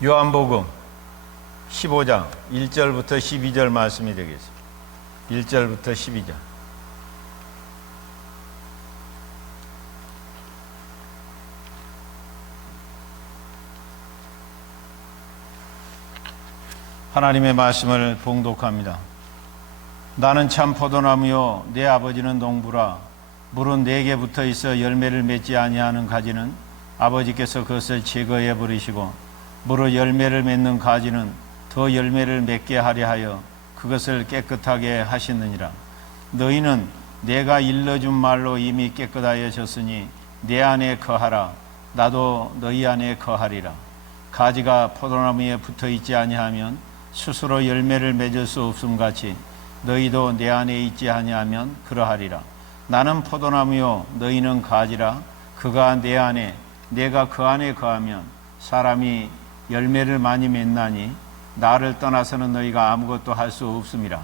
요한복음 15장 1절부터 12절 말씀이 되겠습니다. 1절부터 12절. 하나님의 말씀을 봉독합니다. 나는 참 포도나무요 내 아버지는 농부라. 물은 내게 붙어 있어 열매를 맺지 아니하는 가지는 아버지께서 그것을 제거해 버리시고, 무릇 열매를 맺는 가지는 더 열매를 맺게 하려 하여 그것을 깨끗하게 하시느니라. 너희는 내가 일러준 말로 이미 깨끗하여졌으니 내 안에 거하라. 나도 너희 안에 거하리라. 가지가 포도나무에 붙어 있지 아니하면 스스로 열매를 맺을 수 없음 같이 너희도 내 안에 있지 아니하면 그러하리라. 나는 포도나무요 너희는 가지라. 그가 내 안에 내가 그 안에 거하면 사람이 열매를 많이 맺나니 나를 떠나서는 너희가 아무것도 할 수 없음이라.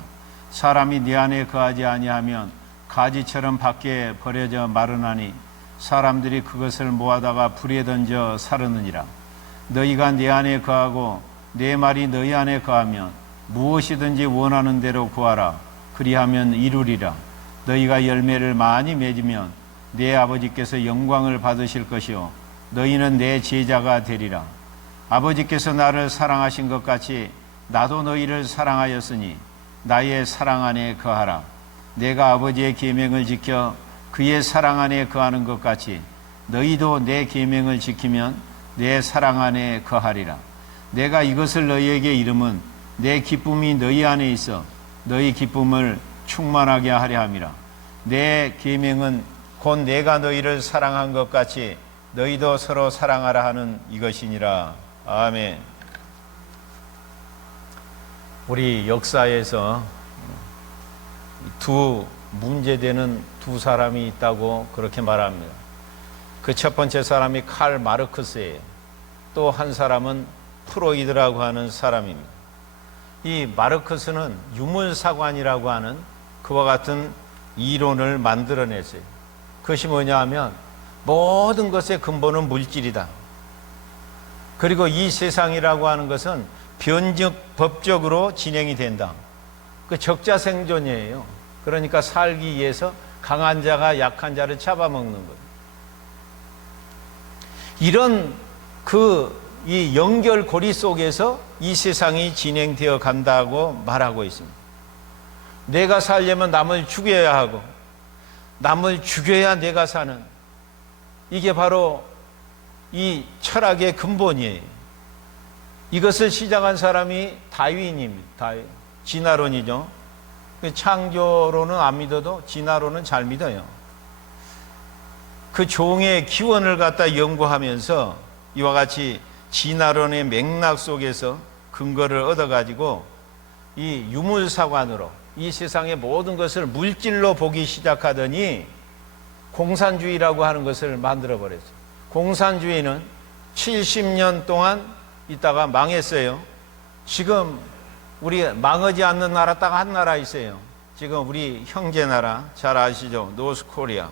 사람이 내 안에 거하지 아니하면 가지처럼 밖에 버려져 마르나니 사람들이 그것을 모아다가 불에 던져 사르느니라. 너희가 내 안에 거하고 내 말이 너희 안에 거하면 무엇이든지 원하는 대로 구하라. 그리하면 이루리라. 너희가 열매를 많이 맺으면 내 아버지께서 영광을 받으실 것이요 너희는 내 제자가 되리라. 아버지께서 나를 사랑하신 것 같이 나도 너희를 사랑하였으니 나의 사랑 안에 거하라. 내가 아버지의 계명을 지켜 그의 사랑 안에 거하는 것 같이 너희도 내 계명을 지키면 내 사랑 안에 거하리라. 내가 이것을 너희에게 이름은 내 기쁨이 너희 안에 있어 너희 기쁨을 충만하게 하려 함이라. 내 계명은 곧 내가 너희를 사랑한 것 같이 너희도 서로 사랑하라 하는 이것이니라. 아멘. 우리 역사에서 문제되는 두 사람이 있다고 그렇게 말합니다. 그 첫 번째 사람이 칼 마르크스예요. 또 한 사람은 프로이드라고 하는 사람입니다. 이 마르크스는 유물사관이라고 하는 그와 같은 이론을 만들어냈어요. 그것이 뭐냐 하면 모든 것의 근본은 물질이다. 그리고 이 세상이라고 하는 것은 법적으로 진행이 된다. 그 적자생존이에요. 그러니까 살기 위해서 강한 자가 약한 자를 잡아먹는 거예요. 이런 이 연결고리 속에서 이 세상이 진행되어 간다고 말하고 있습니다. 내가 살려면 남을 죽여야 하고 남을 죽여야 내가 사는, 이게 바로 이 철학의 근본이에요. 이것을 시작한 사람이 다윈입니다. 진화론이죠. 창조론은 안 믿어도 진화론은 잘 믿어요. 그 종의 기원을 갖다 연구하면서 이와 같이 진화론의 맥락 속에서 근거를 얻어가지고 이 유물사관으로 이 세상의 모든 것을 물질로 보기 시작하더니 공산주의라고 하는 것을 만들어버렸어요. 공산주의는 70년 동안 있다가 망했어요. 지금 우리 망하지 않는 나라 딱 한 나라 있어요. 지금 우리 형제 나라 잘 아시죠? 노스코리아.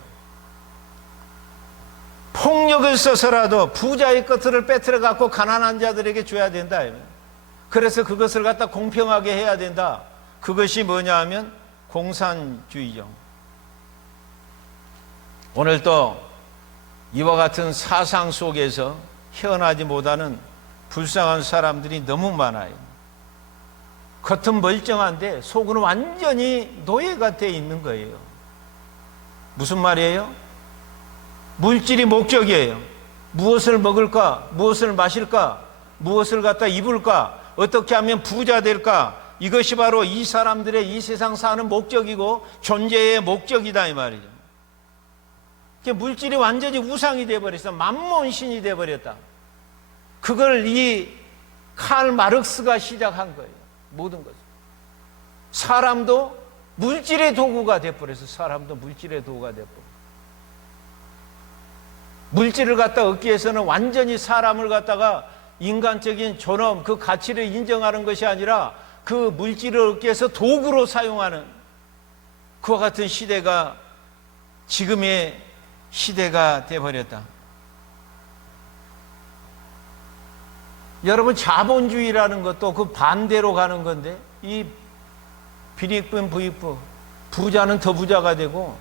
폭력을 써서라도 부자의 것들을 빼뜨려 갖고 가난한 자들에게 줘야 된다. 그래서 그것을 갖다 공평하게 해야 된다. 그것이 뭐냐 하면 공산주의죠. 오늘 또 이와 같은 사상 속에서 헤어나지 못하는 불쌍한 사람들이 너무 많아요. 겉은 멀쩡한데 속은 완전히 노예가 돼 있는 거예요. 무슨 말이에요? 물질이 목적이에요. 무엇을 먹을까? 무엇을 마실까? 무엇을 갖다 입을까? 어떻게 하면 부자 될까? 이것이 바로 이 사람들의 이 세상 사는 목적이고 존재의 목적이다 이 말이죠. 물질이 완전히 우상이 되어버렸어. 만몬신이 되어버렸다. 그걸 이 칼 마르크스가 시작한 거예요. 모든 것을. 사람도 물질의 도구가 되어버려서 사람도 물질의 도구가 되어버려. 물질을 갖다 얻기 위해서는 완전히 사람을 갖다가 인간적인 존엄, 그 가치를 인정하는 것이 아니라 그 물질을 얻기 위해서 도구로 사용하는 그와 같은 시대가 지금의 시대가 되어버렸다. 여러분, 자본주의라는 것도 그 반대로 가는 건데, 이 빈익분 부익부, 부자는 더 부자가 되고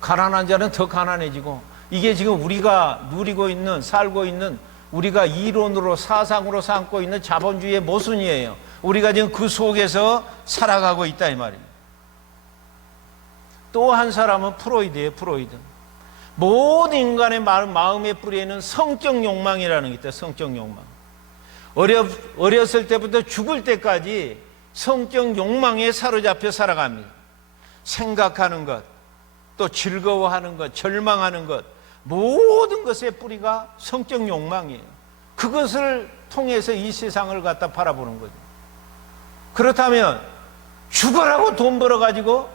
가난한 자는 더 가난해지고, 이게 지금 우리가 누리고 있는, 살고 있는, 우리가 이론으로 사상으로 삼고 있는 자본주의의 모순이에요. 우리가 지금 그 속에서 살아가고 있다 이 말이에요. 또 한 사람은 프로이드예요. 프로이드. 모든 인간의 마음의 뿌리에는 성적 욕망이라는 게 있다. 성적 욕망. 어렸을 때부터 죽을 때까지 성적 욕망에 사로잡혀 살아갑니다. 생각하는 것, 또 즐거워하는 것, 절망하는 것, 모든 것의 뿌리가 성적 욕망이에요. 그것을 통해서 이 세상을 갖다 바라보는 거죠. 그렇다면 죽어라고 돈 벌어가지고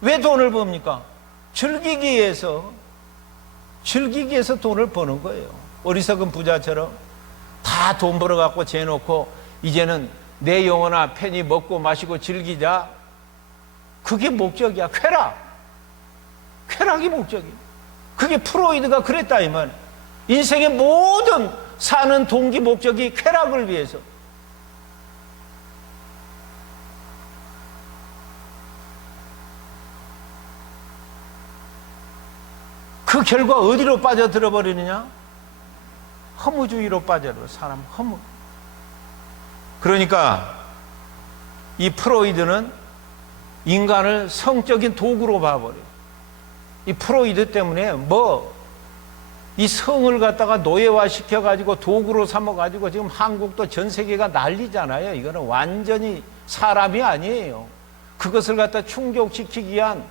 왜 돈을 법니까? 즐기기 위해서 돈을 버는 거예요. 어리석은 부자처럼 다 돈 벌어갖고 재놓고 이제는 내 영혼아 편히 먹고 마시고 즐기자. 그게 목적이야. 쾌락이 목적이야. 그게 프로이드가 그랬다 이 말. 인생의 모든 사는 동기 목적이 쾌락을 위해서. 그 결과 어디로 빠져들어 버리느냐? 허무주의로 빠져들어. 사람 허무. 그러니까 이 프로이드는 인간을 성적인 도구로 봐버려요. 이 프로이드 때문에 이 성을 갖다가 노예화 시켜가지고 도구로 삼아가지고 지금 한국도 전 세계가 난리잖아요. 이거는 완전히 사람이 아니에요. 그것을 갖다 충족시키기 위한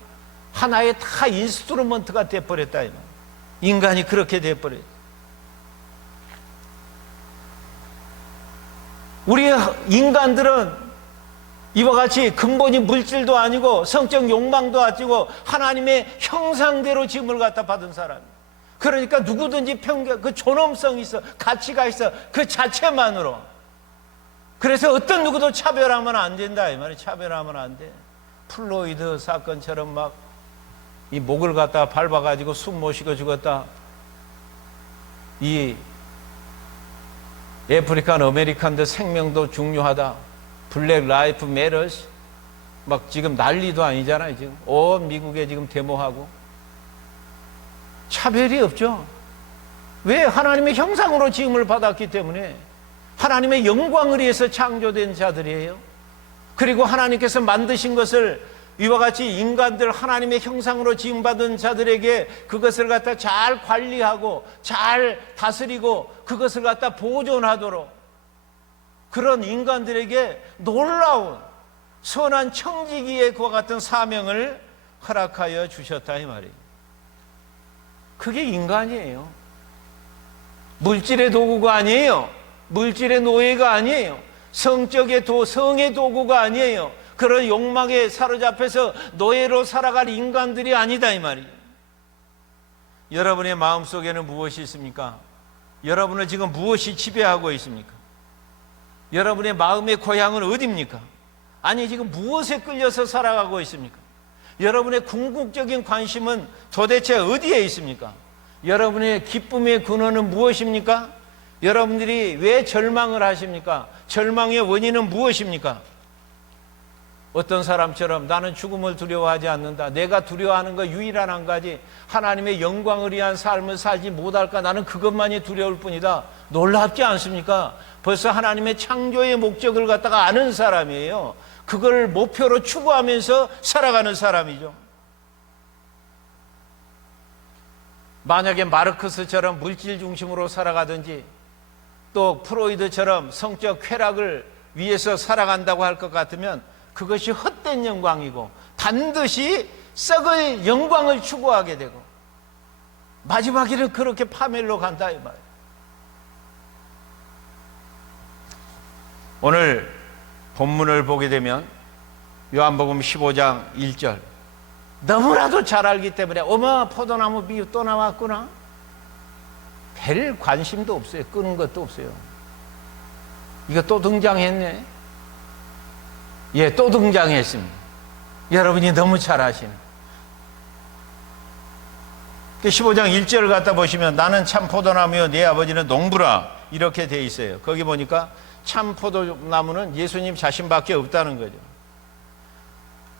하나의 다 인스트루먼트가 돼버렸다. 인간이 그렇게 돼버렸어요. 우리 인간들은 이와 같이 근본이 물질도 아니고 성적 욕망도 아니고 하나님의 형상대로 지음을 갖다 받은 사람이에요. 그러니까 누구든지 그 존엄성이 있어, 가치가 있어, 그 자체만으로. 그래서 어떤 누구도 차별하면 안 된다 이 말이에요. 차별하면 안 돼. 플로이드 사건처럼 막 이 목을 갖다 밟아가지고 숨 못 쉬고 죽었다. 이 아프리칸 아메리칸들 생명도 중요하다. 블랙 라이프 메러스 막 지금 난리도 아니잖아요. 지금 온 미국에 지금 데모하고 차별이 없죠. 왜? 하나님의 형상으로 지음을 받았기 때문에 하나님의 영광을 위해서 창조된 자들이에요. 그리고 하나님께서 만드신 것을 이와 같이 인간들 하나님의 형상으로 지음받은 자들에게 그것을 갖다 잘 관리하고 잘 다스리고 그것을 갖다 보존하도록 그런 인간들에게 놀라운 선한 청지기의 그와 같은 사명을 허락하여 주셨다 이 말이에요. 그게 인간이에요. 물질의 도구가 아니에요. 물질의 노예가 아니에요. 성의 도구가 아니에요. 그런 욕망에 사로잡혀서 노예로 살아갈 인간들이 아니다 이 말이에요. 여러분의 마음속에는 무엇이 있습니까? 여러분을 지금 무엇이 지배하고 있습니까? 여러분의 마음의 고향은 어디입니까? 아니 지금 무엇에 끌려서 살아가고 있습니까? 여러분의 궁극적인 관심은 도대체 어디에 있습니까? 여러분의 기쁨의 근원은 무엇입니까? 여러분들이 왜 절망을 하십니까? 절망의 원인은 무엇입니까? 어떤 사람처럼 나는 죽음을 두려워하지 않는다. 내가 두려워하는 거 유일한 한 가지 하나님의 영광을 위한 삶을 살지 못할까? 나는 그것만이 두려울 뿐이다. 놀랍지 않습니까? 벌써 하나님의 창조의 목적을 갖다가 아는 사람이에요. 그걸 목표로 추구하면서 살아가는 사람이죠. 만약에 마르크스처럼 물질 중심으로 살아가든지 또 프로이드처럼 성적 쾌락을 위해서 살아간다고 할 것 같으면 그것이 헛된 영광이고 반드시 썩을 영광을 추구하게 되고 마지막에는 그렇게 파멸로 간다 이 말이에요. 오늘 본문을 보게 되면 요한복음 15장 1절 너무나도 잘 알기 때문에 어머 포도나무 비유 또 나왔구나. 별 관심도 없어요. 끄는 것도 없어요. 이거 또 등장했네. 예, 또 등장했습니다. 여러분이 너무 잘 아시는 15장 1절을 갖다 보시면 나는 참 포도나무요 내 아버지는 농부라 이렇게 돼 있어요. 거기 보니까 참 포도나무는 예수님 자신밖에 없다는 거죠.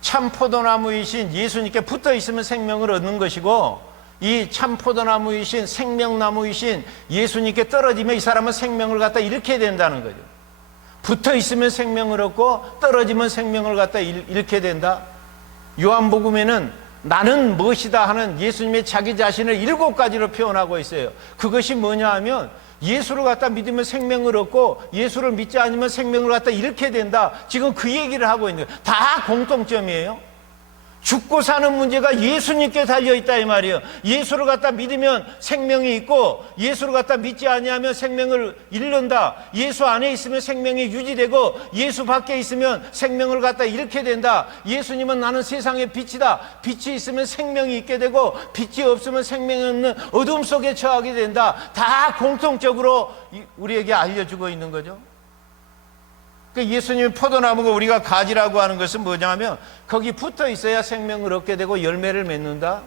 참 포도나무이신 예수님께 붙어 있으면 생명을 얻는 것이고, 이 참 포도나무이신 생명나무이신 예수님께 떨어지면 이 사람은 생명을 갖다 잃게 된다는 거죠. 붙어 있으면 생명을 얻고 떨어지면 생명을 갖다 잃게 된다. 요한복음에는 나는 무엇이다 하는 예수님의 자기 자신을 7가지로 표현하고 있어요. 그것이 뭐냐 하면 예수를 갖다 믿으면 생명을 얻고 예수를 믿지 않으면 생명을 갖다 잃게 된다. 지금 그 얘기를 하고 있는 거예요. 다 공통점이에요. 죽고 사는 문제가 예수님께 달려있다 이 말이에요. 예수를 갖다 믿으면 생명이 있고 예수를 갖다 믿지 아니하면 생명을 잃는다. 예수 안에 있으면 생명이 유지되고 예수 밖에 있으면 생명을 갖다 잃게 된다. 예수님은 나는 세상의 빛이다. 빛이 있으면 생명이 있게 되고 빛이 없으면 생명이 없는 어둠 속에 처하게 된다. 다 공통적으로 우리에게 알려주고 있는 거죠. 예수님의 포도나무가 우리가 가지라고 하는 것은 뭐냐면 거기 붙어 있어야 생명을 얻게 되고 열매를 맺는다.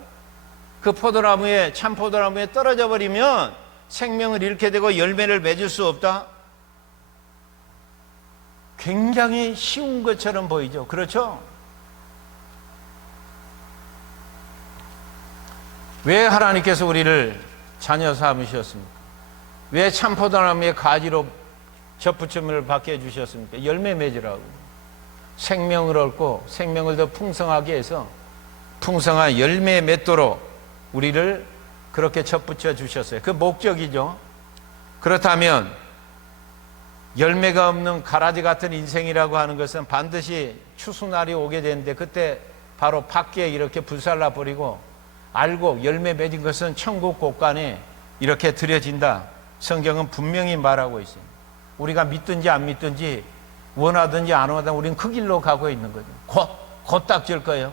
그 포도나무에 참 포도나무에 떨어져 버리면 생명을 잃게 되고 열매를 맺을 수 없다. 굉장히 쉬운 것처럼 보이죠. 그렇죠? 왜 하나님께서 우리를 자녀 삼으셨습니까? 왜 참 포도나무의 가지로 접붙임을 받게 해주셨습니까? 열매 맺으라고. 생명을 얻고 생명을 더 풍성하게 해서 풍성한 열매 맺도록 우리를 그렇게 접붙여 주셨어요. 그 목적이죠. 그렇다면 열매가 없는 가라지 같은 인생이라고 하는 것은 반드시 추수날이 오게 되는데 그때 바로 밖에 이렇게 불살라 버리고 알고 열매 맺은 것은 천국 곳간에 이렇게 드려진다. 성경은 분명히 말하고 있어요. 우리가 믿든지 안 믿든지 원하든지 안 원하든지 우리는 그 길로 가고 있는 거죠. 곧 닥칠 거예요.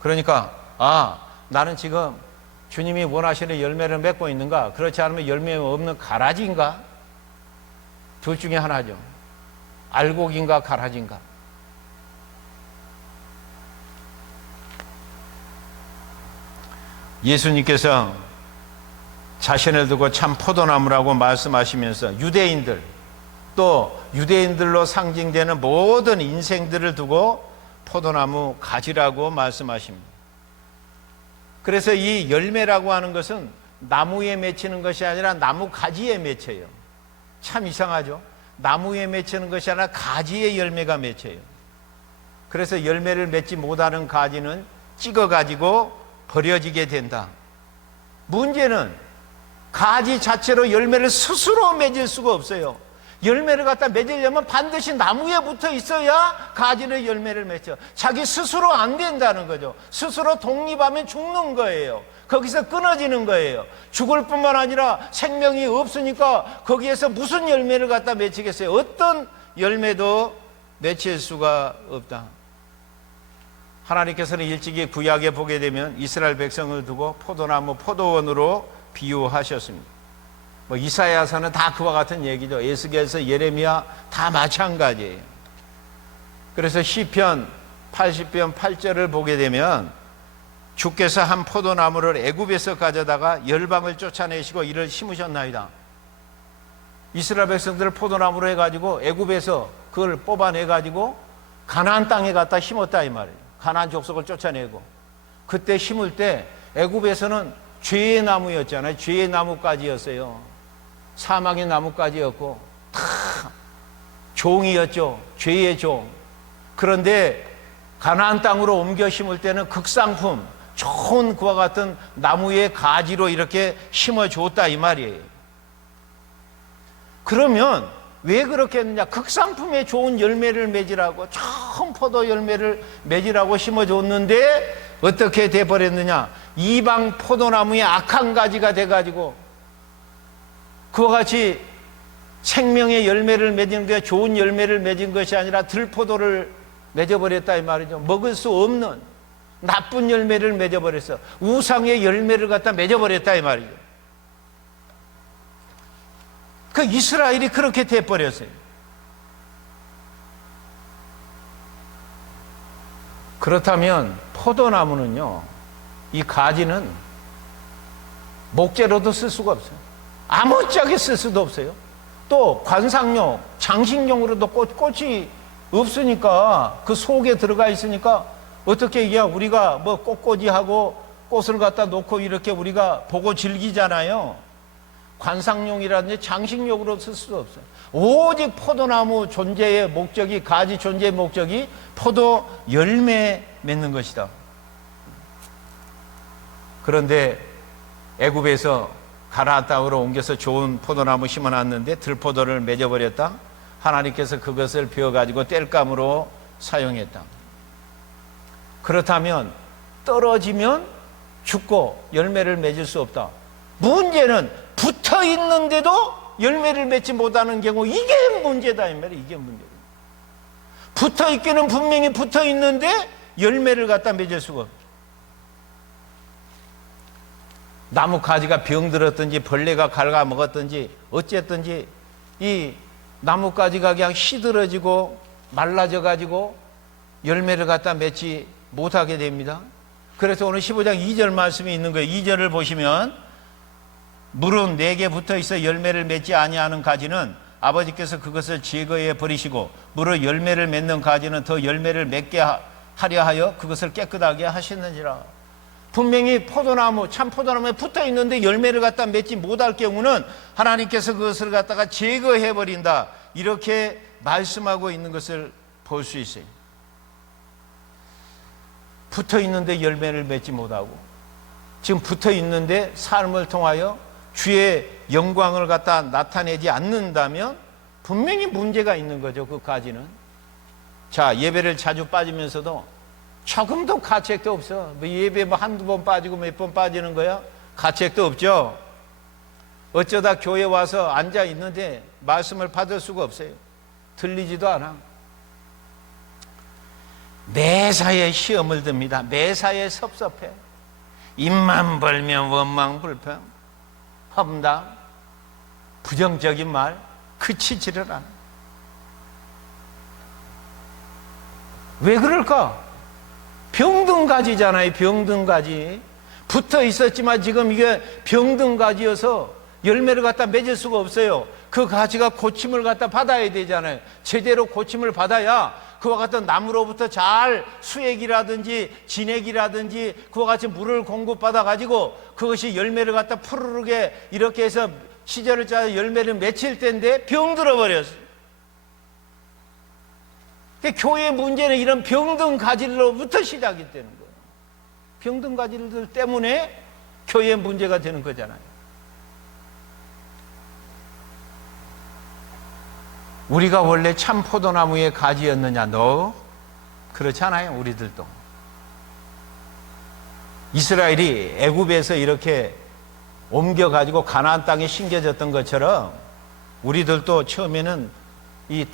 그러니까 나는 지금 주님이 원하시는 열매를 맺고 있는가? 그렇지 않으면 열매 없는 가라지인가? 둘 중에 하나죠. 알곡인가 가라지인가? 예수님께서 자신을 두고 참 포도나무라고 말씀하시면서 유대인들 또 유대인들로 상징되는 모든 인생들을 두고 포도나무 가지라고 말씀하십니다. 그래서 이 열매라고 하는 것은 나무에 맺히는 것이 아니라 나무 가지에 맺혀요. 참 이상하죠? 나무에 맺히는 것이 아니라 가지에 열매가 맺혀요. 그래서 열매를 맺지 못하는 가지는 찍어가지고 버려지게 된다. 문제는 가지 자체로 열매를 스스로 맺을 수가 없어요. 열매를 갖다 맺으려면 반드시 나무에 붙어 있어야 가지는 열매를 맺죠. 자기 스스로 안 된다는 거죠. 스스로 독립하면 죽는 거예요. 거기서 끊어지는 거예요. 죽을 뿐만 아니라 생명이 없으니까 거기에서 무슨 열매를 갖다 맺히겠어요? 어떤 열매도 맺힐 수가 없다. 하나님께서는 일찍이 구약에 보게 되면 이스라엘 백성을 두고 포도나무, 포도원으로 비유하셨습니다. 이사야서는 다 그와 같은 얘기죠. 에스겔서, 예레미야 다 마찬가지예요. 그래서 시편 80편 8절을 보게 되면 주께서 한 포도나무를 애굽에서 가져다가 열방을 쫓아내시고 이를 심으셨나이다. 이스라엘 백성들을 포도나무로 해가지고 애굽에서 그걸 뽑아내가지고 가나안 땅에 갖다 심었다 이 말이에요. 가나안 족속을 쫓아내고 그때 심을 때 애굽에서는 죄의 나무였잖아요. 죄의 나무까지였어요. 사망의 나무까지였고 다 종이었죠. 죄의 종. 그런데 가나안 땅으로 옮겨 심을 때는 극상품, 좋은 그와 같은 나무의 가지로 이렇게 심어줬다 이 말이에요. 그러면 왜 그렇게 했느냐? 극상품의 좋은 열매를 맺으라고, 좋은 포도 열매를 맺으라고 심어줬는데 어떻게 돼버렸느냐? 이방 포도나무의 악한 가지가 돼가지고 그와 같이 생명의 열매를 맺은 게 좋은 열매를 맺은 것이 아니라 들포도를 맺어버렸다 이 말이죠. 먹을 수 없는 나쁜 열매를 맺어버렸어. 우상의 열매를 갖다 맺어버렸다 이 말이죠. 그 이스라엘이 그렇게 돼버렸어요. 그렇다면 포도나무는요, 이 가지는 목재로도 쓸 수가 없어요. 아무짝에 쓸 수도 없어요. 또 관상용, 장식용으로도 꽃이 없으니까 그 속에 들어가 있으니까 어떻게 이게 우리가 뭐 꽃꽂이하고 꽃을 갖다 놓고 이렇게 우리가 보고 즐기잖아요. 관상용이라든지 장식용으로 쓸 수 없어요. 오직 포도나무 존재의 목적이, 가지 존재의 목적이 포도 열매 맺는 것이다. 그런데 애굽에서 가나안 땅으로 옮겨서 좋은 포도나무 심어놨는데 들포도를 맺어버렸다. 하나님께서 그것을 베어가지고 땔감으로 사용했다. 그렇다면 떨어지면 죽고 열매를 맺을 수 없다. 문제는 붙어 있는데도 열매를 맺지 못하는 경우, 이게 문제다 이 말이에요. 이게 문제다. 붙어 있기는 분명히 붙어 있는데 열매를 갖다 맺을 수가 없다. 나무 가지가 병들었든지 벌레가 갉아먹었든지 어쨌든지 이 나무 가지가 그냥 시들어지고 말라져 가지고 열매를 갖다 맺지 못하게 됩니다. 그래서 오늘 15장 2절 말씀이 있는 거예요. 2절을 보시면 물은 내게 붙어 있어 열매를 맺지 아니하는 가지는 아버지께서 그것을 제거해 버리시고 물은 열매를 맺는 가지는 더 열매를 맺게 하려 하여 그것을 깨끗하게 하시는지라. 분명히 포도나무, 참 포도나무에 붙어 있는데 열매를 갖다 맺지 못할 경우는 하나님께서 그것을 갖다가 제거해 버린다, 이렇게 말씀하고 있는 것을 볼 수 있어요. 붙어 있는데 열매를 맺지 못하고, 지금 붙어 있는데 삶을 통하여 주의 영광을 갖다 나타내지 않는다면 분명히 문제가 있는 거죠. 그 가지는. 자, 예배를 자주 빠지면서도 조금도 가책도 없어. 뭐 예배 뭐 한두 번 빠지고 몇 번 빠지는 거야? 가책도 없죠. 어쩌다 교회 와서 앉아 있는데 말씀을 받을 수가 없어요. 들리지도 않아. 매사에 시험을 듭니다. 매사에 섭섭해. 입만 벌면 원망불평, 험담, 부정적인 말, 그치지를 않아. 왜 그럴까? 병든가지잖아요. 병든가지. 붙어 있었지만 지금 이게 병든가지여서 열매를 갖다 맺을 수가 없어요. 그 가지가 고침을 갖다 받아야 되잖아요. 제대로 고침을 받아야 그와 같은 나무로부터 잘 수액이라든지 진액이라든지 그와 같이 물을 공급받아 가지고 그것이 열매를 갖다 푸르르게 이렇게 해서 시절을 짜서 열매를 맺힐 때인데 병들어 버렸어요. 교회의 문제는 이런 병든 가지로부터 시작이 되는 거예요. 병든 가지들 때문에 교회의 문제가 되는 거잖아요. 우리가 원래 참 포도나무의 가지였느냐? 너 그렇지 않아요. 우리들도 이스라엘이 애굽에서 이렇게 옮겨가지고 가나안 땅에 심겨졌던 것처럼 우리들도 처음에는 이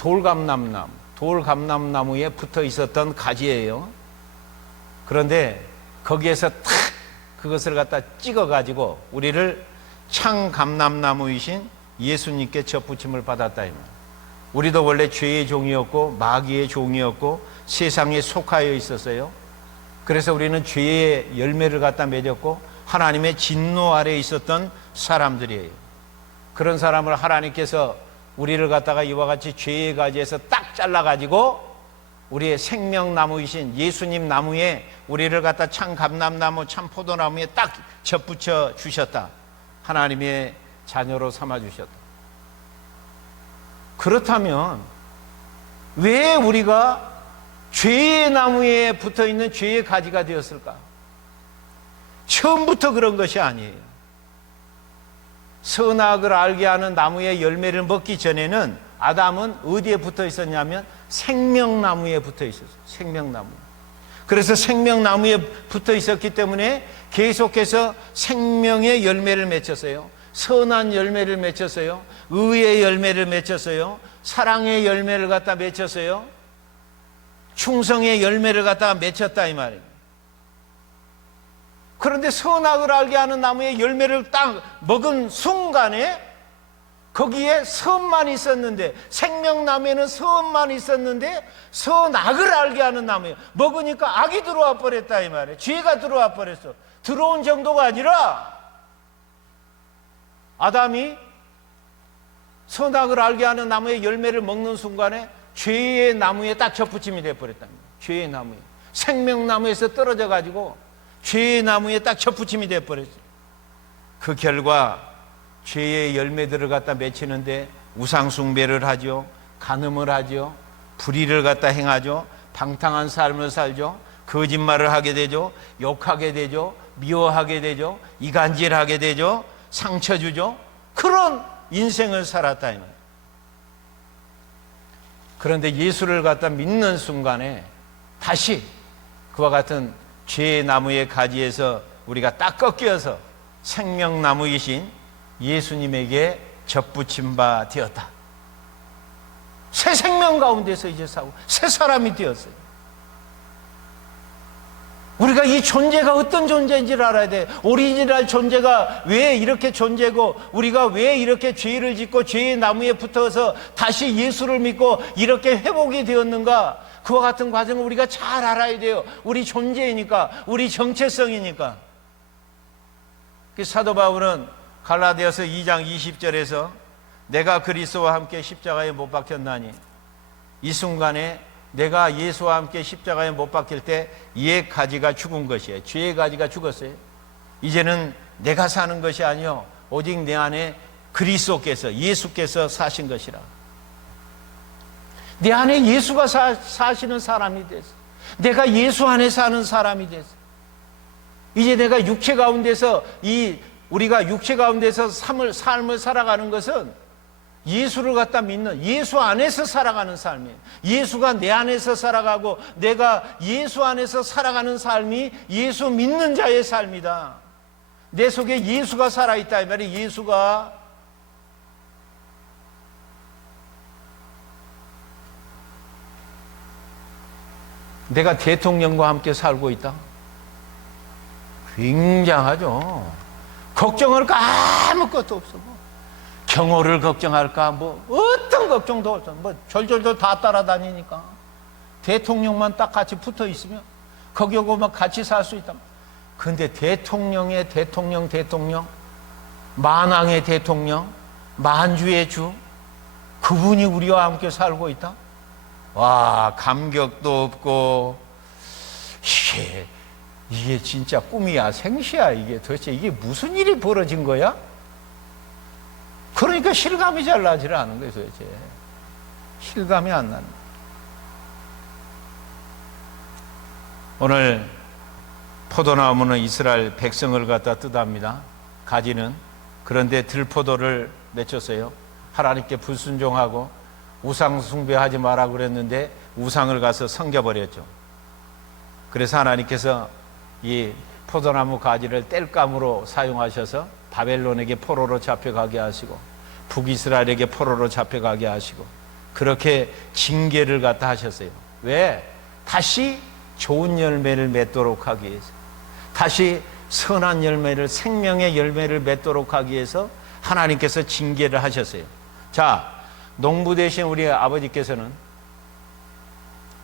돌감람나무에 붙어 있었던 가지예요. 그런데 거기에서 탁 그것을 갖다 찍어가지고 우리를 창감람나무이신 예수님께 접붙임을 받았다 이 말. 우리도 원래 죄의 종이었고 마귀의 종이었고 세상에 속하여 있었어요. 그래서 우리는 죄의 열매를 갖다 맺었고 하나님의 진노 아래에 있었던 사람들이에요. 그런 사람을 하나님께서 우리를 갖다가 이와 같이 죄의 가지에서 딱 잘라가지고 우리의 생명나무이신 예수님 나무에 우리를 갖다 참 감람나무, 참 포도나무에 딱 접붙여 주셨다. 하나님의 자녀로 삼아 주셨다. 그렇다면 왜 우리가 죄의 나무에 붙어 있는 죄의 가지가 되었을까? 처음부터 그런 것이 아니에요. 선악을 알게 하는 나무의 열매를 먹기 전에는 아담은 어디에 붙어 있었냐면 생명나무에 붙어 있었어요. 생명나무. 그래서 생명나무에 붙어 있었기 때문에 계속해서 생명의 열매를 맺혔어요. 선한 열매를 맺혔어요. 의의 열매를 맺혔어요. 사랑의 열매를 갖다 맺혔어요. 충성의 열매를 갖다가 맺혔다 이 말이에요. 그런데 선악을 알게 하는 나무의 열매를 딱 먹은 순간에 거기에 선만 있었는데, 생명나무에는 선만 있었는데 선악을 알게 하는 나무예요. 먹으니까 악이 들어와 버렸다 이 말이에요. 죄가 들어와 버렸어. 들어온 정도가 아니라 아담이 선악을 알게 하는 나무의 열매를 먹는 순간에 죄의 나무에 딱 접붙임이 되어버렸답니다. 죄의 나무에, 생명나무에서 떨어져 가지고 죄의 나무에 딱 접붙임이 되어버렸어요. 그 결과 죄의 열매들을 갖다 맺히는데 우상숭배를 하죠, 간음을 하죠, 불의를 갖다 행하죠, 방탕한 삶을 살죠, 거짓말을 하게 되죠, 욕하게 되죠, 미워하게 되죠, 이간질하게 되죠, 상처 주죠. 그런 인생을 살았다 이 말이에요. 그런데 예수를 갖다 믿는 순간에 다시 그와 같은 죄의 나무의 가지에서 우리가 딱 꺾여서 생명나무이신 예수님에게 접붙임 바 되었다. 새 생명 가운데서 이제 살고 새 사람이 되었어요. 우리가 이 존재가 어떤 존재인지를 알아야 돼. 오리지널 존재가 왜 이렇게 존재고, 우리가 왜 이렇게 죄를 짓고 죄의 나무에 붙어서 다시 예수를 믿고 이렇게 회복이 되었는가, 그와 같은 과정을 우리가 잘 알아야 돼요. 우리 존재이니까, 우리 정체성이니까. 사도 바울은 갈라디아서 2장 20절에서 내가 그리스도와 함께 십자가에 못 박혔나니, 이 순간에 내가 예수와 함께 십자가에 못 박힐 때 이의 가지가 죽은 것이에요. 죄의 가지가 죽었어요. 이제는 내가 사는 것이 아니요 오직 내 안에 그리스도께서, 예수께서 사신 것이라. 내 안에 예수가 사시는 사람이 됐어. 내가 예수 안에 사는 사람이 됐어. 이제 내가 육체 가운데서 우리가 육체 가운데서 삶을 살아가는 것은 예수를 갖다 믿는, 예수 안에서 살아가는 삶이에요. 예수가 내 안에서 살아가고 내가 예수 안에서 살아가는 삶이 예수 믿는 자의 삶이다. 내 속에 예수가 살아있다 이 말이에요. 예수가. 내가 대통령과 함께 살고 있다. 굉장하죠. 걱정할 거 아무것도 없어. 경호를 걱정할까, 어떤 걱정도 없어. 절절절 다 따라다니니까. 대통령만 딱 같이 붙어 있으면 거기하고 막 같이 살 수 있다. 근데 대통령의 대통령, 만왕의 대통령, 만주의 주, 그분이 우리와 함께 살고 있다? 와, 감격도 없고, 이게 진짜 꿈이야, 생시야, 이게 도대체 이게 무슨 일이 벌어진 거야? 그러니까 실감이 잘 나질 않은 거예요, 도대체. 실감이 안 나는 거예요. 오늘 포도나무는 이스라엘 백성을 갖다 뜻합니다. 가지는. 그런데 들포도를 맺혔어요. 하나님께 불순종하고 우상 숭배하지 마라 그랬는데 우상을 가서 섬겨버렸죠. 그래서 하나님께서 이 포도나무 가지를 땔감으로 사용하셔서 바벨론에게 포로로 잡혀가게 하시고 북이스라엘에게 포로로 잡혀가게 하시고 그렇게 징계를 갖다 하셨어요. 왜? 다시 좋은 열매를 맺도록 하기 위해서, 다시 선한 열매를, 생명의 열매를 맺도록 하기 위해서 하나님께서 징계를 하셨어요. 자, 농부 대신 우리 아버지께서는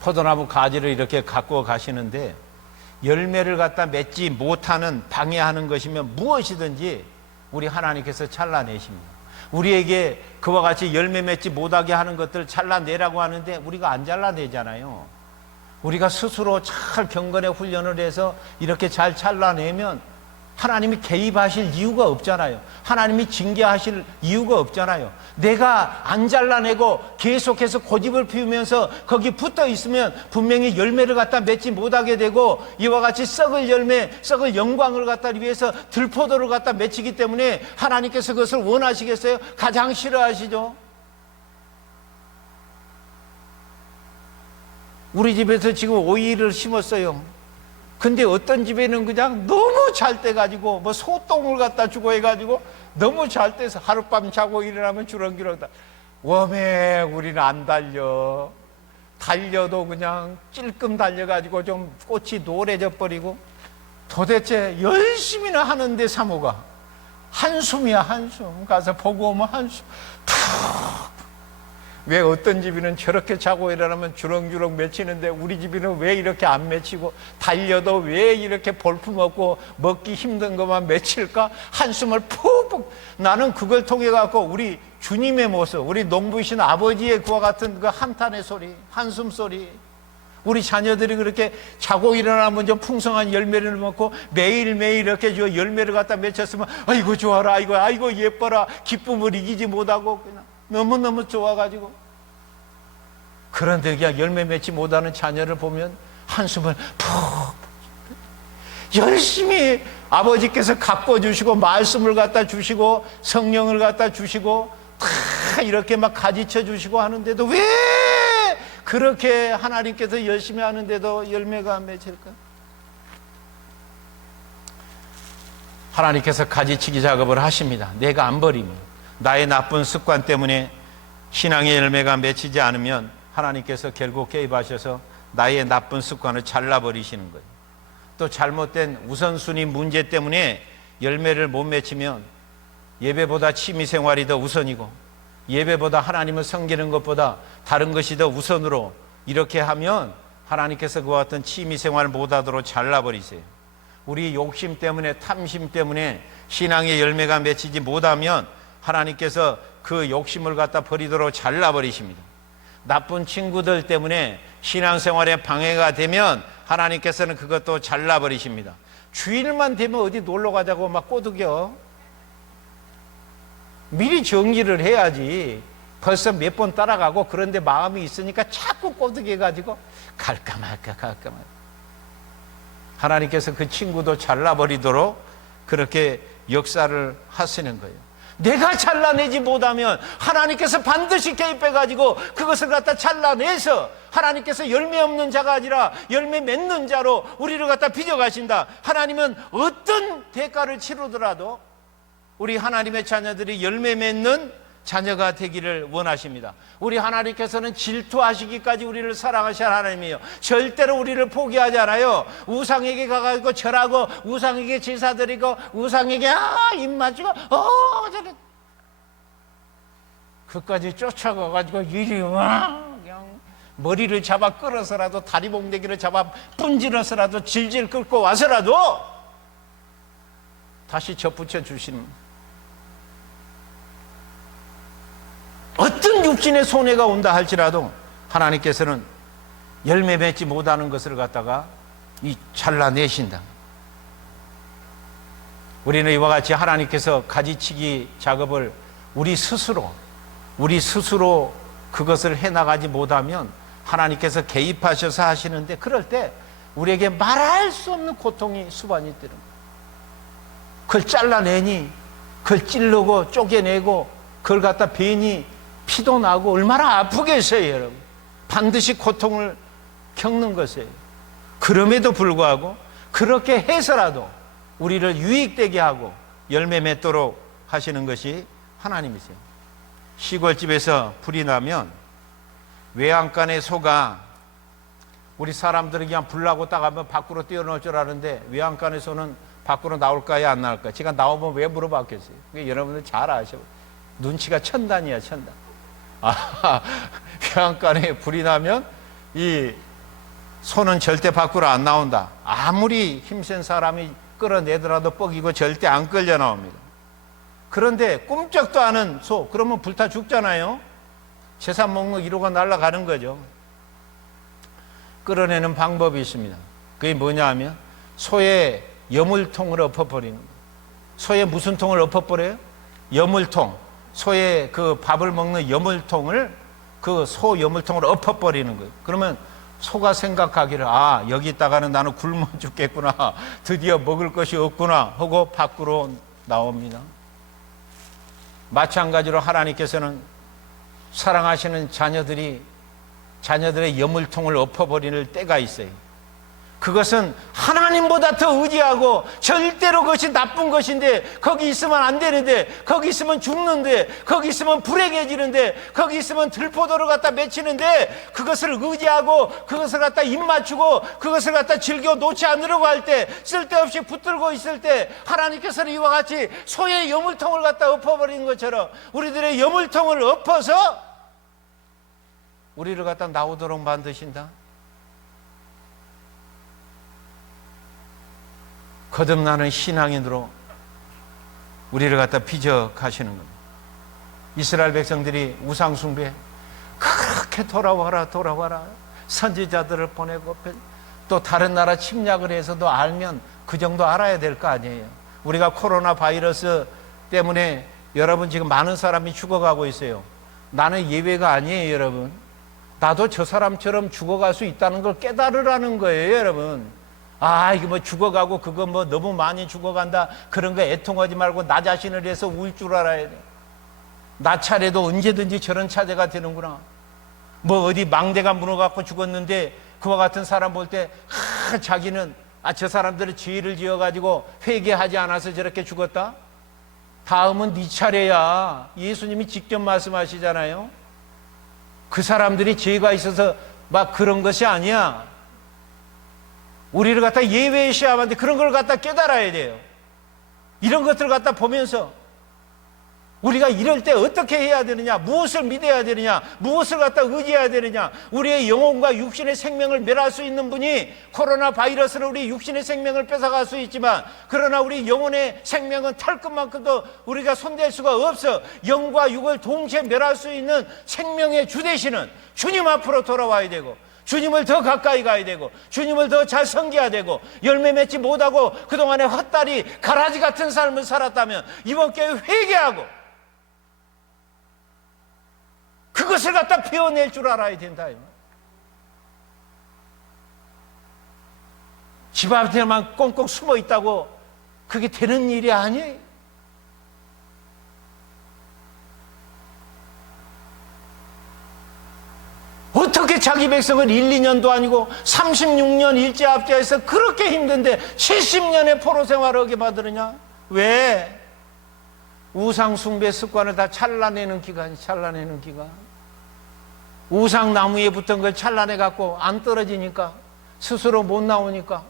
포도나무 가지를 이렇게 갖고 가시는데 열매를 갖다 맺지 못하는, 방해하는 것이면 무엇이든지 우리 하나님께서 잘라내십니다. 우리에게 그와 같이 열매 맺지 못하게 하는 것들 잘라내라고 하는데 우리가 안 잘라내잖아요. 우리가 스스로 잘 경건의 훈련을 해서 이렇게 잘 잘라내면 하나님이 개입하실 이유가 없잖아요. 하나님이 징계하실 이유가 없잖아요. 내가 안 잘라내고 계속해서 고집을 피우면서 거기 붙어 있으면 분명히 열매를 갖다 맺지 못하게 되고 이와 같이 썩을 열매, 썩을 영광을 갖다 위해서 들포도를 갖다 맺히기 때문에 하나님께서 그것을 원하시겠어요? 가장 싫어하시죠. 우리 집에서 지금 오이를 심었어요. 근데 어떤 집에는 그냥 너무 잘 돼가지고 소똥을 갖다 주고 해가지고 너무 잘 돼서 하룻밤 자고 일어나면 주렁주렁다. 웜에 우리는 안 달려도 그냥 찔끔 달려가지고 좀 꽃이 노래져 버리고 도대체 열심히나 하는데 사모가 한숨이야, 한숨. 가서 보고 오면 한숨 푹. 왜 어떤 집이는 저렇게 자고 일어나면 주렁주렁 맺히는데 우리 집이는 왜 이렇게 안 맺히고, 달려도 왜 이렇게 볼품없고 먹기 힘든 것만 맺힐까? 한숨을 푹푹. 나는 그걸 통해 갖고 우리 주님의 모습, 우리 농부이신 아버지의 그와 같은 그 한탄의 소리, 한숨 소리, 우리 자녀들이 그렇게 자고 일어나면 좀 풍성한 열매를 먹고 매일매일 이렇게 저 열매를 갖다 맺혔으면 아이고 좋아라, 아이고 예뻐라, 기쁨을 이기지 못하고 그냥 너무너무 좋아가지고. 그런데 그냥 열매 맺지 못하는 자녀를 보면 한숨을 푹, 열심히 아버지께서 가꿔주시고 말씀을 갖다 주시고 성령을 갖다 주시고 다 이렇게 막 가지쳐 주시고 하는데도 왜 그렇게 하나님께서 열심히 하는데도 열매가 안 맺힐까? 하나님께서 가지치기 작업을 하십니다. 내가 안 버리면, 나의 나쁜 습관 때문에 신앙의 열매가 맺히지 않으면 하나님께서 결국 개입하셔서 나의 나쁜 습관을 잘라버리시는 거예요. 또 잘못된 우선순위 문제 때문에 열매를 못 맺히면 예배보다 취미생활이 더 우선이고, 예배보다 하나님을 섬기는 것보다 다른 것이 더 우선으로 이렇게 하면 하나님께서 그와 같은 취미생활을 못하도록 잘라버리세요. 우리 욕심 때문에, 탐심 때문에 신앙의 열매가 맺히지 못하면 하나님께서 그 욕심을 갖다 버리도록 잘라버리십니다. 나쁜 친구들 때문에 신앙생활에 방해가 되면 하나님께서는 그것도 잘라버리십니다. 주일만 되면 어디 놀러 가자고 막 꼬드겨. 미리 정리를 해야지. 벌써 몇 번 따라가고 그런데 마음이 있으니까 자꾸 꼬드겨가지고 갈까 말까. 하나님께서 그 친구도 잘라버리도록 그렇게 역사를 하시는 거예요. 내가 잘라내지 못하면 하나님께서 반드시 개입해가지고 그것을 갖다 잘라내서 하나님께서 열매 없는 자가 아니라 열매 맺는 자로 우리를 갖다 빚어가신다. 하나님은 어떤 대가를 치르더라도 우리 하나님의 자녀들이 열매 맺는 자녀가 되기를 원하십니다. 우리 하나님께서는 질투하시기까지 우리를 사랑하시는 하나님이에요. 절대로 우리를 포기하지 않아요. 우상에게 가가지고 절하고 우상에게 제사드리고 우상에게 입 맞추고 저래 그까지 쫓아가가지고 이리 와 그냥 머리를 잡아 끌어서라도 다리 봉대기를 잡아 분질러서라도 질질 끌고 와서라도 다시 접붙여 주시는, 어떤 육신의 손해가 온다 할지라도 하나님께서는 열매 맺지 못하는 것을 갖다가 잘라내신다. 우리는 이와 같이 하나님께서 가지치기 작업을 우리 스스로 그것을 해나가지 못하면 하나님께서 개입하셔서 하시는데, 그럴 때 우리에게 말할 수 없는 고통이 수반이 되는 거예요. 그걸 잘라내니 그걸 찌르고 쪼개내고 그걸 갖다 베니 피도 나고 얼마나 아프겠어요, 여러분. 반드시 고통을 겪는 것이에요. 그럼에도 불구하고 그렇게 해서라도 우리를 유익되게 하고 열매 맺도록 하시는 것이 하나님이세요. 시골집에서 불이 나면 외양간의 소가, 우리 사람들이 그냥 불 나고 딱 하면 밖으로 뛰어나올 줄 아는데 외양간의 소는 밖으로 나올까요, 안 나올까요? 제가 나오면 왜 물어봤겠어요? 여러분들 잘 아셔. 눈치가 천단이야, 천단. 외양간에 불이 나면 이 소는 절대 밖으로 안 나온다. 아무리 힘센 사람이 끌어내더라도 뻐기고 절대 안 끌려 나옵니다. 그런데 꼼짝도 않은 소, 그러면 불타 죽잖아요. 재산 목록 1호가 날아가는 거죠. 끌어내는 방법이 있습니다. 그게 뭐냐 하면 소의 여물통을 엎어버리는 거예요. 소의 무슨 통을 엎어버려요? 여물통. 소의 그 밥을 먹는 여물통을, 그 소 여물통을 엎어버리는 거예요. 그러면 소가 생각하기를 여기 있다가는 나는 굶어 죽겠구나, 드디어 먹을 것이 없구나 하고 밖으로 나옵니다. 마찬가지로 하나님께서는 사랑하시는 자녀들의 여물통을 엎어버리는 때가 있어요. 그것은 하나님보다 더 의지하고 절대로 그것이 나쁜 것인데 거기 있으면 안 되는데, 거기 있으면 죽는데, 거기 있으면 불행해지는데, 거기 있으면 들포도를 갖다 맺히는데 그것을 의지하고 그것을 갖다 입 맞추고 그것을 갖다 즐겨 놓지 않으려고 할 때, 쓸데없이 붙들고 있을 때 하나님께서는 이와 같이 소의 여물통을 갖다 엎어버리는 것처럼 우리들의 여물통을 엎어서 우리를 갖다 나오도록 만드신다. 거듭나는 신앙인으로 우리를 갖다 빚어 가시는 겁니다. 이스라엘 백성들이 우상 숭배 그렇게 돌아와라 선지자들을 보내고 또 다른 나라 침략을 해서도 알면 그 정도 알아야 될 거 아니에요. 우리가 코로나 바이러스 때문에 여러분 지금 많은 사람이 죽어가고 있어요. 나는 예외가 아니에요, 여러분. 나도 저 사람처럼 죽어갈 수 있다는 걸 깨달으라는 거예요, 여러분. 이거 뭐 죽어가고 그거 뭐 너무 많이 죽어간다 그런 거 애통하지 말고 나 자신을 위해서 울 줄 알아야 돼. 나 차례도 언제든지 저런 차례가 되는구나. 뭐 어디 망대가 무너갖고 죽었는데 그와 같은 사람 볼 때 자기는 저 사람들은 죄를 지어가지고 회개하지 않아서 저렇게 죽었다? 다음은 네 차례야. 예수님이 직접 말씀하시잖아요. 그 사람들이 죄가 있어서 막 그런 것이 아니야. 우리를 갖다 예외의 시험하는데 그런 걸 갖다 깨달아야 돼요. 이런 것들을 갖다 보면서 우리가 이럴 때 어떻게 해야 되느냐, 무엇을 믿어야 되느냐, 무엇을 갖다 의지해야 되느냐. 우리의 영혼과 육신의 생명을 멸할 수 있는 분이 코로나 바이러스로 우리 육신의 생명을 뺏어갈 수 있지만, 그러나 우리 영혼의 생명은 탈 것만큼도 우리가 손댈 수가 없어. 영과 육을 동시에 멸할 수 있는 생명의 주 되시는 주님 앞으로 돌아와야 되고, 주님을 더 가까이 가야 되고, 주님을 더 잘 섬겨야 되고, 열매 맺지 못하고 그동안에 헛다리 가라지 같은 삶을 살았다면 이번 기회에 회개하고 그것을 갖다 피워낼 줄 알아야 된다. 집 앞에만 꽁꽁 숨어 있다고 그게 되는 일이 아니에요. 어떻게 자기 백성을 1, 2년도 아니고 36년 일제압제에서 그렇게 힘든데 70년의 포로 생활을 하게 받으느냐? 왜? 우상 숭배 습관을 다 잘라내는 기간. 우상 나무에 붙은 걸 잘라내 갖고 안 떨어지니까, 스스로 못 나오니까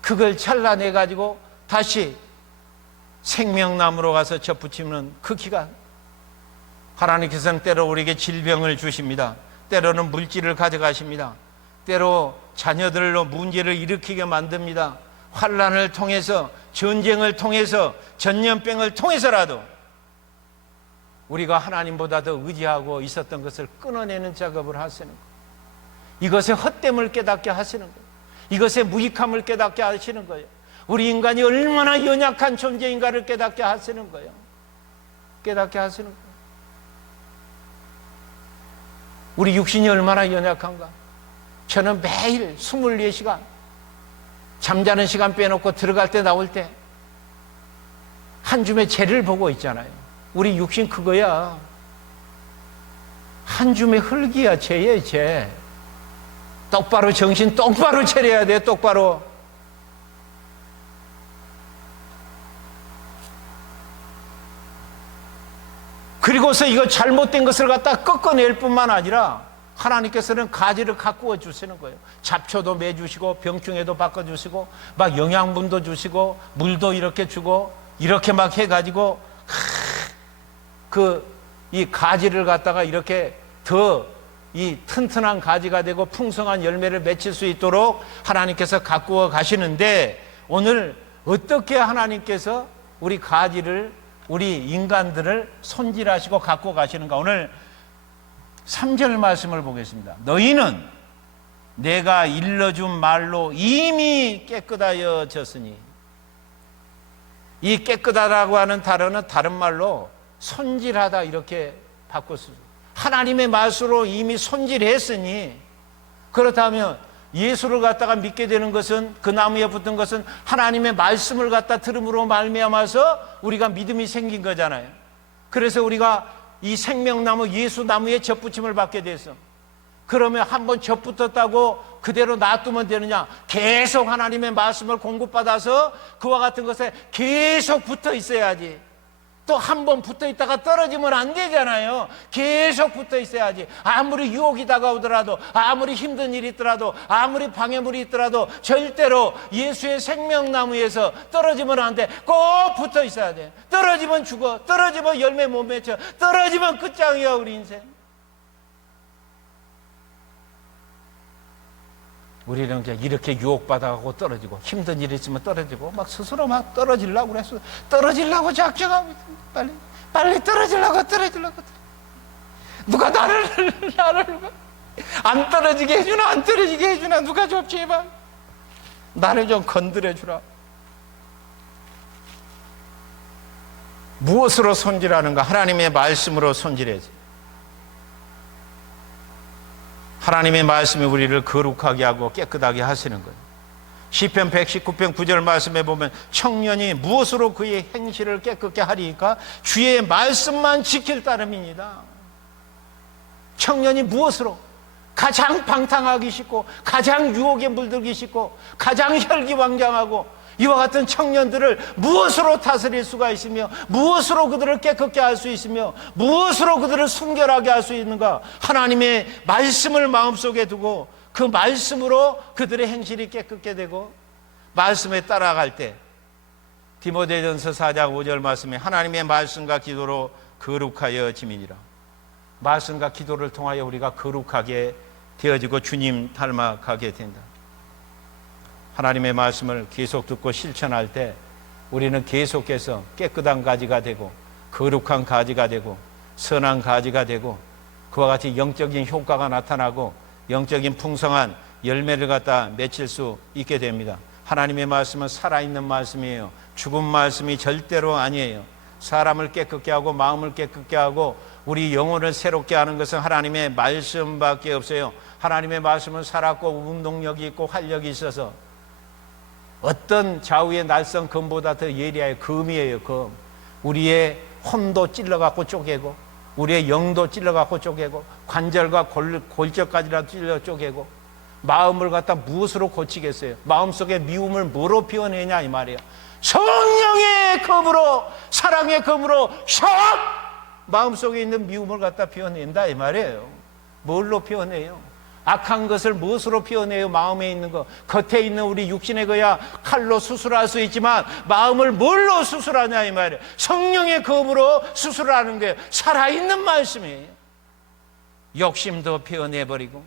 그걸 잘라내 가지고 다시 생명나무로 가서 접붙이는 그 기간. 하나님께서는 때로 우리에게 질병을 주십니다. 때로는 물질을 가져가십니다. 때로 자녀들로 문제를 일으키게 만듭니다. 환난을 통해서, 전쟁을 통해서, 전염병을 통해서라도 우리가 하나님보다 더 의지하고 있었던 것을 끊어내는 작업을 하시는 거예요. 이것의 헛됨을 깨닫게 하시는 거예요. 이것의 무익함을 깨닫게 하시는 거예요. 우리 인간이 얼마나 연약한 존재인가를 깨닫게 하시는 거예요. 깨닫게 하시는 거예요. 우리 육신이 얼마나 연약한가. 저는 매일 24시간 잠자는 시간 빼놓고 들어갈 때 나올 때 한 줌의 재를 보고 있잖아요. 우리 육신 그거야. 한 줌의 흙이야. 재야 재. 똑바로 정신 똑바로 차려야 돼. 똑바로. 그리고서 이거 잘못된 것을 갖다 꺾어낼 뿐만 아니라 하나님께서는 가지를 가꾸어 주시는 거예요. 잡초도 매주시고 병충해도 바꿔주시고 막 영양분도 주시고 물도 이렇게 주고 이렇게 막 해가지고 이 가지를 갖다가 이렇게 더 이 튼튼한 가지가 되고 풍성한 열매를 맺힐 수 있도록 하나님께서 가꾸어 가시는데, 오늘 어떻게 하나님께서 우리 가지를, 우리 인간들을 손질하시고 갖고 가시는가. 오늘 3절 말씀을 보겠습니다. 너희는 내가 일러준 말로 이미 깨끗하여졌으니. 이 깨끗하다고 하는 단어는 다른 말로 손질하다 이렇게 바꿨습니다. 하나님의 말씀으로 이미 손질했으니, 그렇다면 예수를 갖다가 믿게 되는 것은, 그 나무에 붙은 것은 하나님의 말씀을 갖다 들음으로 말미암아서 우리가 믿음이 생긴 거잖아요. 그래서 우리가 이 생명나무 예수 나무에 접붙임을 받게 됐어. 그러면 한번 접붙었다고 그대로 놔두면 되느냐? 계속 하나님의 말씀을 공급받아서 그와 같은 것에 계속 붙어 있어야지. 또 한 번 붙어 있다가 떨어지면 안 되잖아요. 계속 붙어 있어야지. 아무리 유혹이 다가오더라도, 아무리 힘든 일이 있더라도, 아무리 방해물이 있더라도 절대로 예수의 생명나무에서 떨어지면 안 돼. 꼭 붙어 있어야 돼. 떨어지면 죽어. 떨어지면 열매 못 맺혀. 떨어지면 끝장이야, 우리 인생. 우리는 이제 이렇게 유혹받아가고 떨어지고, 힘든 일이 있으면 떨어지고, 막 스스로 막 떨어지려고 그래서 떨어지려고 작정하고, 빨리 떨어지려고. 누가 나를 안 떨어지게 해주나, 누가 좀 제발 나를 좀 건드려 주라. 무엇으로 손질하는가? 하나님의 말씀으로 손질해야지. 하나님의 말씀이 우리를 거룩하게 하고 깨끗하게 하시는 거예요. 시편 119편 9절 말씀에 보면 청년이 무엇으로 그의 행실을 깨끗게 하리까? 주의 말씀만 지킬 따름입니다. 청년이 무엇으로? 가장 방탕하기 쉽고, 가장 유혹에 물들기 쉽고, 가장 혈기왕장하고, 이와 같은 청년들을 무엇으로 다스릴 수가 있으며, 무엇으로 그들을 깨끗게 할 수 있으며, 무엇으로 그들을 순결하게 할 수 있는가? 하나님의 말씀을 마음속에 두고 그 말씀으로 그들의 행실이 깨끗게 되고, 말씀에 따라갈 때 디모데전서 4장 5절 말씀에 하나님의 말씀과 기도로 거룩하여 지민이라. 말씀과 기도를 통하여 우리가 거룩하게 되어지고 주님 닮아가게 된다. 하나님의 말씀을 계속 듣고 실천할 때 우리는 계속해서 깨끗한 가지가 되고, 거룩한 가지가 되고, 선한 가지가 되고, 그와 같이 영적인 효과가 나타나고 영적인 풍성한 열매를 갖다 맺힐 수 있게 됩니다. 하나님의 말씀은 살아있는 말씀이에요. 죽은 말씀이 절대로 아니에요. 사람을 깨끗게 하고 마음을 깨끗게 하고 우리 영혼을 새롭게 하는 것은 하나님의 말씀밖에 없어요. 하나님의 말씀은 살았고 운동력이 있고 활력이 있어서 어떤 좌우의 날선 검보다 더 예리하여 검이에요. 검. 우리의 혼도 찔러갖고 쪼개고, 우리의 영도 찔러갖고 쪼개고, 관절과 골절까지라도 찔러 쪼개고, 마음을 갖다 무엇으로 고치겠어요? 마음속에 미움을 뭐로 피워내냐 이 말이에요. 성령의 검으로, 사랑의 검으로 샥 마음속에 있는 미움을 갖다 피워낸다 이 말이에요. 뭘로 피워내요? 악한 것을 무엇으로 피워내요? 마음에 있는 것. 겉에 있는 우리 육신의 거야 칼로 수술할 수 있지만 마음을 뭘로 수술하냐 이 말이에요. 성령의 검으로 수술하는 거예요. 살아있는 말씀이에요. 욕심도 피워내버리고,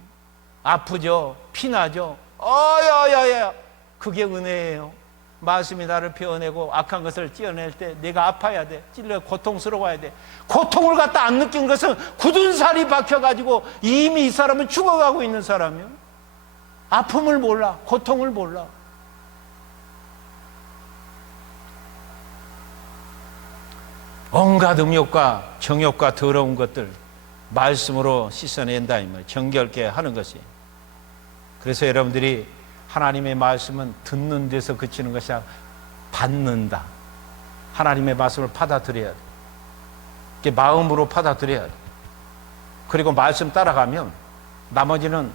아프죠? 피나죠? 야야야, 그게 은혜예요. 말씀이 나를 피워내고 악한 것을 찌어낼 때 내가 아파야 돼. 찔러 고통스러워야 돼. 고통을 갖다 안 느낀 것은 굳은 살이 박혀가지고 이미 이 사람은 죽어가고 있는 사람이요. 아픔을 몰라. 고통을 몰라. 온갖 음욕과 정욕과 더러운 것들 말씀으로 씻어낸다 이 말. 정결케 하는 것이. 그래서 여러분들이 하나님의 말씀은 듣는 데서 그치는 것이 아니라 받는다. 하나님의 말씀을 받아들여야 돼. 마음으로 받아들여야 돼. 그리고 말씀 따라가면 나머지는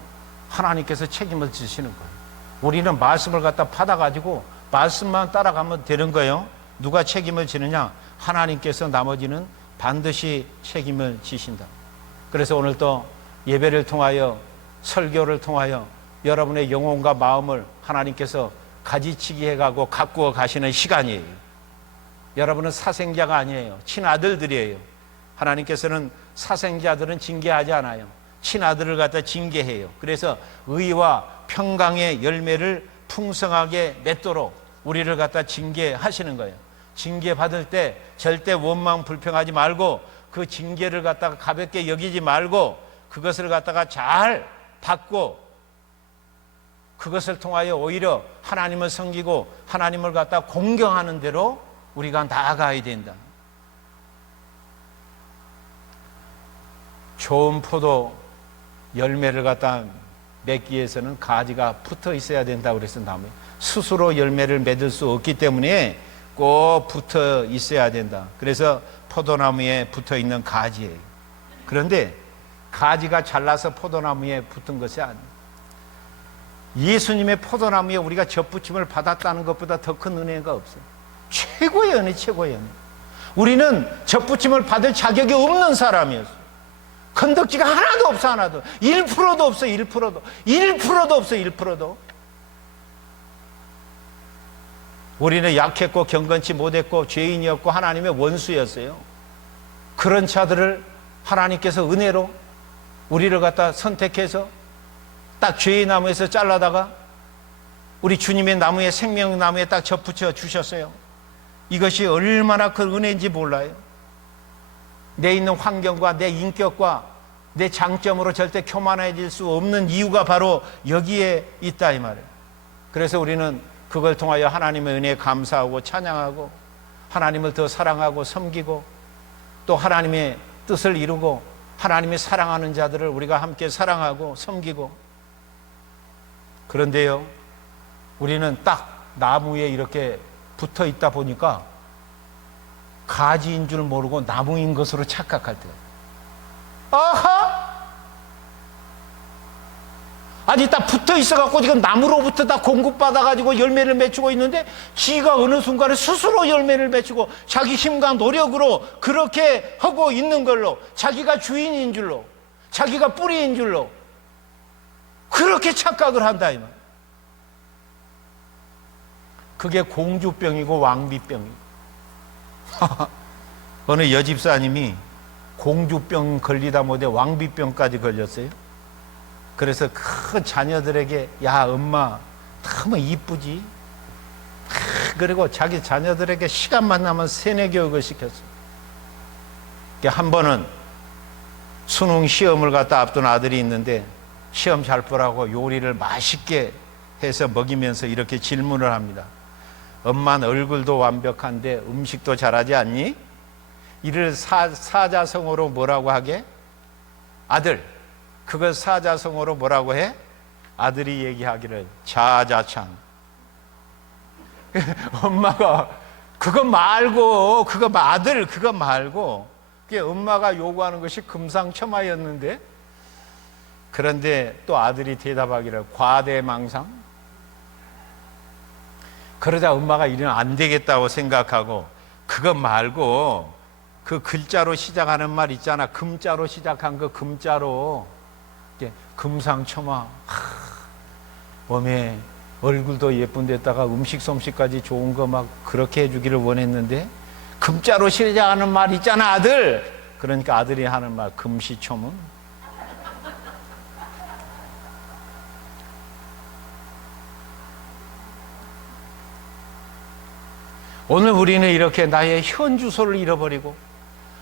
하나님께서 책임을 지시는 거예요. 우리는 말씀을 갖다 받아가지고 말씀만 따라가면 되는 거예요. 누가 책임을 지느냐? 하나님께서 나머지는 반드시 책임을 지신다. 그래서 오늘 또 예배를 통하여, 설교를 통하여 여러분의 영혼과 마음을 하나님께서 가지치기 해가고 가꾸어 가시는 시간이에요. 여러분은 사생자가 아니에요. 친아들들이에요. 하나님께서는 사생자들은 징계하지 않아요. 친아들을 갖다 징계해요. 그래서 의와 평강의 열매를 풍성하게 맺도록 우리를 갖다 징계하시는 거예요. 징계받을 때 절대 원망 불평하지 말고, 그 징계를 갖다가 가볍게 여기지 말고 그것을 갖다가 잘 받고, 그것을 통하여 오히려 하나님을 섬기고 하나님을 갖다 공경하는 대로 우리가 나아가야 된다. 좋은 포도 열매를 갖다 맺기 위해서는 가지가 붙어 있어야 된다고 그래서 나무에 스스로 열매를 맺을 수 없기 때문에 꼭 붙어 있어야 된다. 그래서 포도나무에 붙어 있는 가지예요. 그런데 가지가 잘라서 포도나무에 붙은 것이 아니에요. 예수님의 포도나무에 우리가 접붙임을 받았다는 것보다 더 큰 은혜가 없어요. 최고의 은혜, 최고의 은혜. 우리는 접붙임을 받을 자격이 없는 사람이었어요. 건덕지가 하나도 없어, 하나도. 1%도 없어, 1%도. 1%도 없어, 1%도. 우리는 약했고 경건치 못했고 죄인이었고 하나님의 원수였어요. 그런 자들을 하나님께서 은혜로 우리를 갖다 선택해서 딱 죄의 나무에서 잘라다가 우리 주님의 나무에, 생명나무에 딱 접붙여 주셨어요. 이것이 얼마나 큰 은혜인지 몰라요. 내 있는 환경과 내 인격과 내 장점으로 절대 교만해질 수 없는 이유가 바로 여기에 있다 이 말이에요. 그래서 우리는 그걸 통하여 하나님의 은혜에 감사하고 찬양하고 하나님을 더 사랑하고 섬기고 또 하나님의 뜻을 이루고 하나님이 사랑하는 자들을 우리가 함께 사랑하고 섬기고. 그런데요, 우리는 딱 나무에 이렇게 붙어 있다 보니까 가지인 줄 모르고 나무인 것으로 착각할 때, 아하! 아니 딱 붙어 있어갖고 지금 나무로부터 다 공급받아가지고 열매를 맺히고 있는데 지가 어느 순간에 스스로 열매를 맺히고 자기 힘과 노력으로 그렇게 하고 있는 걸로, 자기가 주인인 줄로, 자기가 뿌리인 줄로 그렇게 착각을 한다 이 말. 그게 공주병이고 왕비병이고. 어느 여집사님이 공주병 걸리다 못해 왕비병까지 걸렸어요. 그래서 큰 자녀들에게, 야 엄마 너무 이쁘지? 그리고 자기 자녀들에게 시간만 나면 세뇌 교육을 시켰어요. 한 번은 수능 시험을 갖다 앞둔 아들이 있는데 시험 잘 보라고 요리를 맛있게 해서 먹이면서 이렇게 질문을 합니다. 엄마는 얼굴도 완벽한데 음식도 잘하지 않니? 이를 사자성어로 뭐라고 하게? 아들, 그걸 사자성어로 뭐라고 해? 아들이 얘기하기를 자자찬. 엄마가 그거 말고, 아들 그거 말고, 그게 엄마가 요구하는 것이 금상첨화였는데, 그런데 또 아들이 대답하기를 과대망상. 그러자 엄마가 이러면 안 되겠다고 생각하고, 그거 말고 그 글자로 시작하는 말 있잖아. 금자로 시작한 그 금자로, 금상첨화. 어메 얼굴도 예쁜 데다가 음식 솜씨까지 좋은 거 막 그렇게 해주기를 원했는데 금자로 시작하는 말 있잖아 아들. 그러니까 아들이 하는 말 금시초문. 오늘 우리는 이렇게 나의 현 주소를 잃어버리고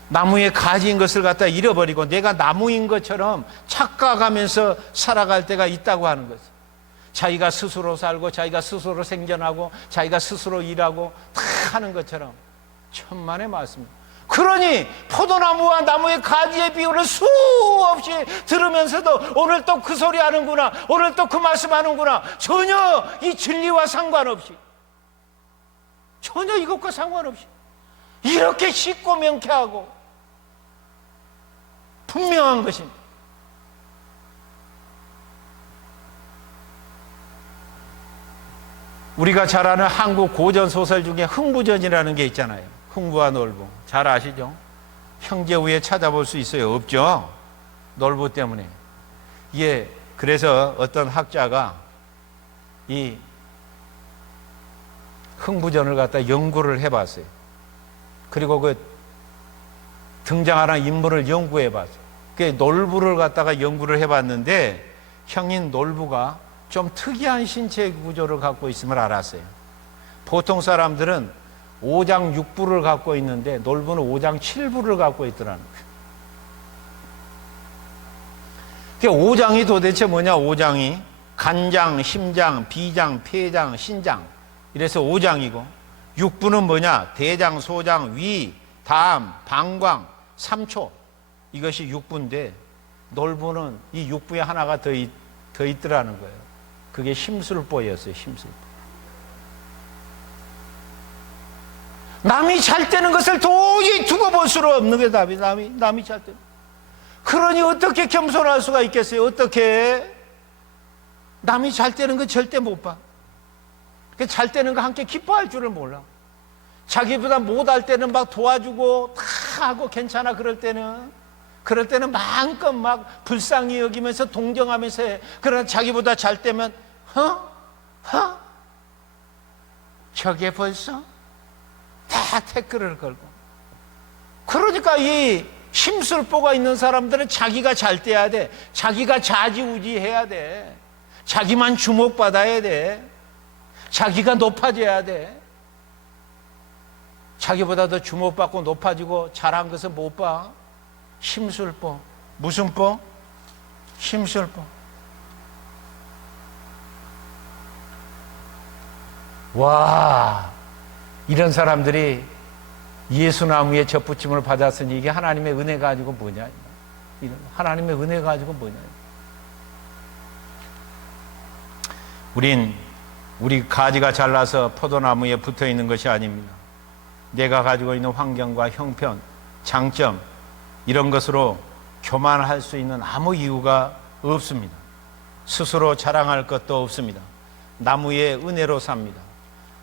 나무에 가지인 것을 갖다 잃어버리고 내가 나무인 것처럼 착각하면서 살아갈 때가 있다고 하는 거지. 자기가 스스로 살고 자기가 스스로 생존하고 자기가 스스로 일하고 다 하는 것처럼. 천만의 말씀입니다. 그러니 포도나무와 나무의 가지의 비유를 수없이 들으면서도 오늘 또 그 소리 하는구나, 오늘 또 그 말씀 하는구나, 전혀 이 진리와 상관없이, 전혀 이것과 상관없이 이렇게 쉽고 명쾌하고 분명한 것입니다. 우리가 잘 아는 한국 고전 소설 중에 흥부전이라는 게 있잖아요. 흥부와 놀부. 잘 아시죠? 형제 후에 찾아볼 수 있어요? 없죠? 놀부 때문에. 예, 그래서 어떤 학자가 이 흥부전을 갖다 연구를 해봤어요. 그리고 그 등장하는 인물을 연구해봤어요. 그 놀부를 갖다가 연구를 해봤는데 형인 놀부가 좀 특이한 신체 구조를 갖고 있음을 알았어요. 보통 사람들은 5장 6부를 갖고 있는데 놀부는 5장 7부를 갖고 있더라는 거예요. 5장이 도대체 뭐냐? 5장이 간장, 심장, 비장, 폐장, 신장, 이래서 5장이고 6부는 뭐냐? 대장, 소장, 위, 담, 방광, 삼초, 이것이 6부인데 놀부는 이 6부에 하나가 더 있더라는 거예요. 그게 심술보였어요. 심술보. 남이 잘 되는 것을 도저히 두고 볼 수가 없는 게 남이 잘 되는. 그러니 어떻게 겸손할 수가 있겠어요? 어떻게? 남이 잘 되는 거 절대 못 봐. 잘 되는 거 함께 기뻐할 줄을 몰라. 자기보다 못할 때는 막 도와주고 다 하고 괜찮아. 그럴 때는 마음껏 막 불쌍히 여기면서 동정하면서 해. 그러나 자기보다 잘 되면 저게 벌써 다 태클을 걸고. 그러니까 이 심술보가 있는 사람들은 자기가 잘 돼야 돼. 자기가 좌지우지해야 돼. 자기만 주목받아야 돼. 자기가 높아져야 돼. 자기보다 더 주목받고 높아지고 잘한 것은 못 봐. 심술보. 무슨 보? 심술보. 와, 이런 사람들이 예수나무에 젖붙임을 받았으니 이게 하나님의 은혜 가지고 뭐냐? 하나님의 은혜 가지고 뭐냐? 우리 가지가 잘나서 포도나무에 붙어 있는 것이 아닙니다. 내가 가지고 있는 환경과 형편, 장점 이런 것으로 교만할 수 있는 아무 이유가 없습니다. 스스로 자랑할 것도 없습니다. 나무의 은혜로 삽니다.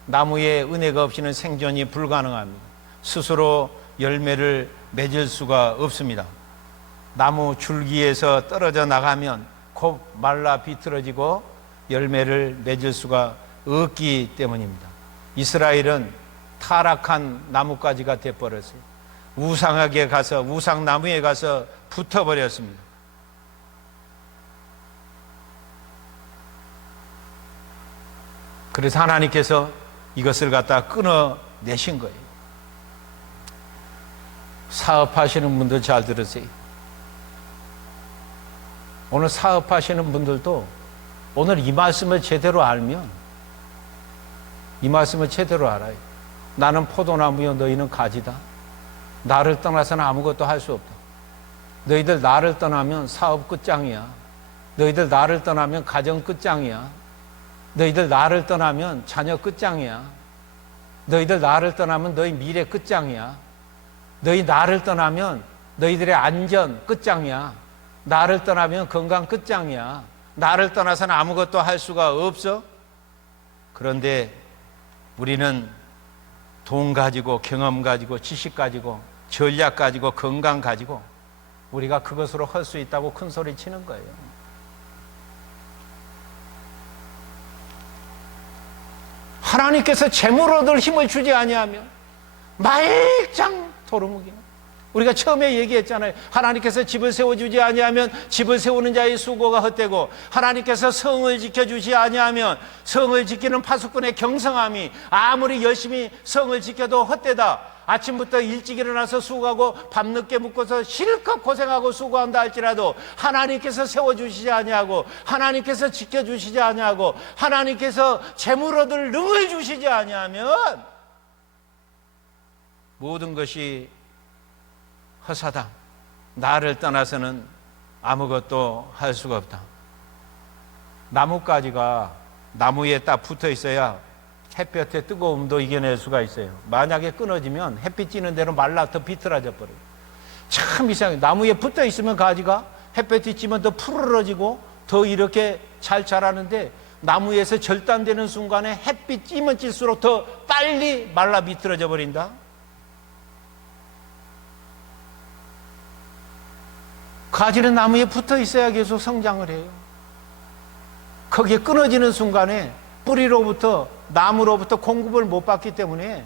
나무의 은혜가 없이는 생존이 불가능합니다. 스스로 열매를 맺을 수가 없습니다. 나무 줄기에서 떨어져 나가면 곧 말라 비틀어지고 열매를 맺을 수가 없기 때문입니다. 이스라엘은 타락한 나뭇가지가 되어버렸어요. 우상나무에 가서 붙어버렸습니다. 그래서 하나님께서 이것을 갖다 끊어내신 거예요. 사업하시는 분들 잘 들으세요. 오늘 사업하시는 분들도 오늘 이 말씀을 제대로 알면, 이 말씀을 제대로 알아요. 나는 포도나무여 너희는 가지다. 나를 떠나서는 아무것도 할 수 없다. 너희들 나를 떠나면 사업 끝장이야. 너희들 나를 떠나면 가정 끝장이야. 너희들 나를 떠나면 자녀 끝장이야. 너희들 나를 떠나면 너희 미래 끝장이야. 너희 나를 떠나면 너희들의 안전 끝장이야. 나를 떠나면 건강 끝장이야. 나를 떠나서는 아무것도 할 수가 없어. 그런데 우리는 돈 가지고 경험 가지고 지식 가지고 전략 가지고 건강 가지고 우리가 그것으로 할 수 있다고 큰 소리 치는 거예요. 하나님께서 재물 얻을 힘을 주지 아니하면 말짱 도루묵이네. 우리가 처음에 얘기했잖아요. 하나님께서 집을 세워주지 아니하면 집을 세우는 자의 수고가 헛되고, 하나님께서 성을 지켜주지 아니하면 성을 지키는 파수꾼의 경성함이 아무리 열심히 성을 지켜도 헛되다. 아침부터 일찍 일어나서 수고하고 밤늦게 묵고서 실컷 고생하고 수고한다 할지라도 하나님께서 세워주시지 아니하고, 하나님께서 지켜주시지 아니하고, 하나님께서 재물 얻을 능을 주시지 아니하면 모든 것이 허사다. 나를 떠나서는 아무것도 할 수가 없다. 나뭇가지가 나무에 딱 붙어 있어야 햇볕의 뜨거움도 이겨낼 수가 있어요. 만약에 끊어지면 햇빛 찌는 대로 말라 더 비틀어져 버려요. 참 이상해요. 나무에 붙어 있으면 가지가 햇볕이 찌면 더 푸르러지고 더 이렇게 잘 자라는데, 나무에서 절단되는 순간에 햇빛 찌면 찔수록 더 빨리 말라 비틀어져 버린다. 가지는 나무에 붙어 있어야 계속 성장을 해요. 거기에 끊어지는 순간에 뿌리로부터, 나무로부터 공급을 못 받기 때문에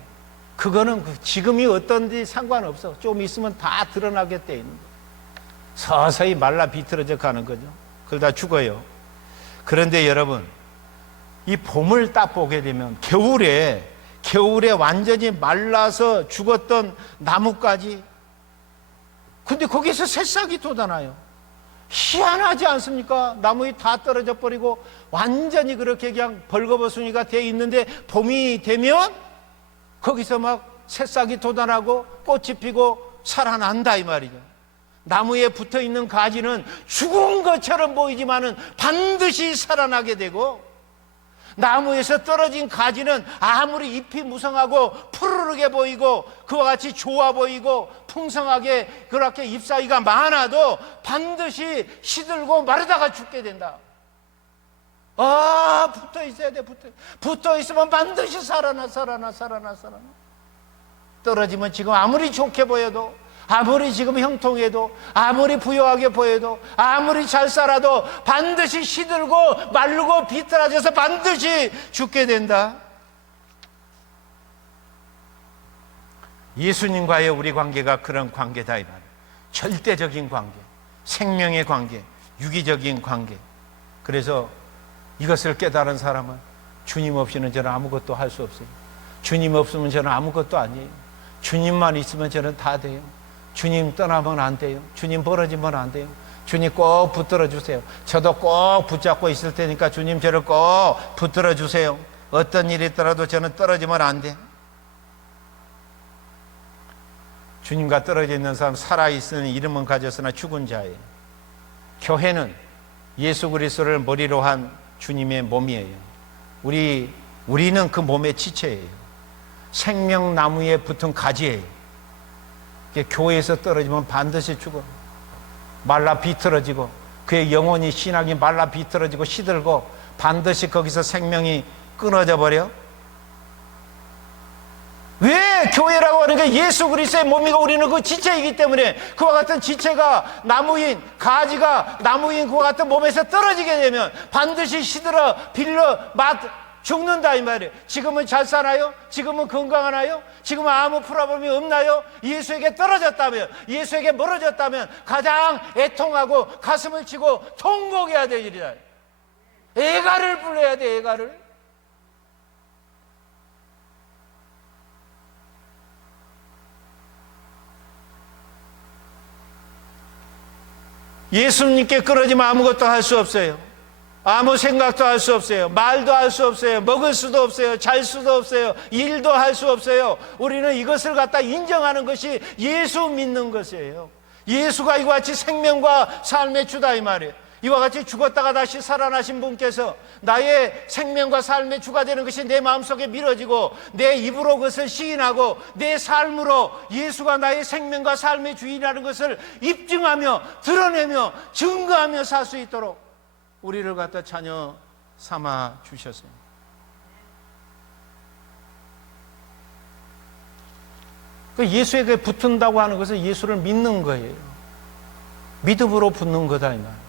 그거는 지금이 어떤지 상관없어. 좀 있으면 다 드러나게 돼 있는 거예요. 서서히 말라 비틀어져 가는 거죠. 그러다 죽어요. 그런데 여러분, 이 봄을 딱 보게 되면 겨울에 완전히 말라서 죽었던 나뭇가지, 근데 거기서 새싹이 돋아나요. 희한하지 않습니까? 나무에 다 떨어져 버리고 완전히 그렇게 그냥 벌거벗은이가 돼 있는데, 봄이 되면 거기서 막 새싹이 돋아나고 꽃이 피고 살아난다 이 말이죠. 나무에 붙어 있는 가지는 죽은 것처럼 보이지만은 반드시 살아나게 되고, 나무에서 떨어진 가지는 아무리 잎이 무성하고 푸르르게 보이고 그와 같이 좋아 보이고 풍성하게 그렇게 잎사귀가 많아도 반드시 시들고 마르다가 죽게 된다. 붙어 있어야 돼. 붙어 있으면 반드시 살아나. 떨어지면 지금 아무리 좋게 보여도, 아무리 지금 형통해도, 아무리 부유하게 보여도, 아무리 잘 살아도 반드시 시들고 마르고 비틀어져서 반드시 죽게 된다. 예수님과의 우리 관계가 그런 관계다 이 말이에요. 절대적인 관계, 생명의 관계, 유기적인 관계. 그래서 이것을 깨달은 사람은 주님 없이는 저는 아무것도 할 수 없어요. 주님 없으면 저는 아무것도 아니에요. 주님만 있으면 저는 다 돼요. 주님 떠나면 안 돼요. 주님 벌어지면 안 돼요. 주님 꼭 붙들어 주세요. 저도 꼭 붙잡고 있을 테니까 주님 저를 꼭 붙들어 주세요. 어떤 일이 있더라도 저는 떨어지면 안 돼요. 주님과 떨어져 있는 사람, 살아있는 이름은 가졌으나 죽은 자예요. 교회는 예수 그리스도를 머리로 한 주님의 몸이에요. 우리는 그 몸의 지체예요. 생명나무에 붙은 가지예요. 교회에서 떨어지면 반드시 죽어. 말라 비틀어지고 그의 영혼이, 신앙이 말라 비틀어지고 시들고 반드시 거기서 생명이 끊어져 버려. 왜 교회라고 하는 게 예수 그리스도의 몸이고 우리는 그 지체이기 때문에 그와 같은 지체가 나무인, 가지가 나무인 그와 같은 몸에서 떨어지게 되면 반드시 시들어 빌려 죽는다 이 말이에요. 지금은 잘 사나요? 지금은 건강하나요? 지금은 아무 프로블럼이 없나요? 예수에게 떨어졌다면, 예수에게 멀어졌다면 가장 애통하고 가슴을 치고 통곡해야 될 일이다. 애가를 불러야 돼. 애가를. 예수님께 끊어지면 아무것도 할 수 없어요. 아무 생각도 할 수 없어요. 말도 할 수 없어요. 먹을 수도 없어요. 잘 수도 없어요. 일도 할 수 없어요. 우리는 이것을 갖다 인정하는 것이 예수 믿는 것이에요. 예수가 이와 같이 생명과 삶의 주다 이 말이에요. 이와 같이 죽었다가 다시 살아나신 분께서 나의 생명과 삶의 주가 되는 것이 내 마음속에 미뤄지고 내 입으로 그것을 시인하고 내 삶으로 예수가 나의 생명과 삶의 주인이라는 것을 입증하며 드러내며 증거하며 살 수 있도록 우리를 갖다 자녀 삼아 주셨어요. 예수에게 붙은다고 하는 것은 예수를 믿는 거예요. 믿음으로 붙는 거다 이 말이에요.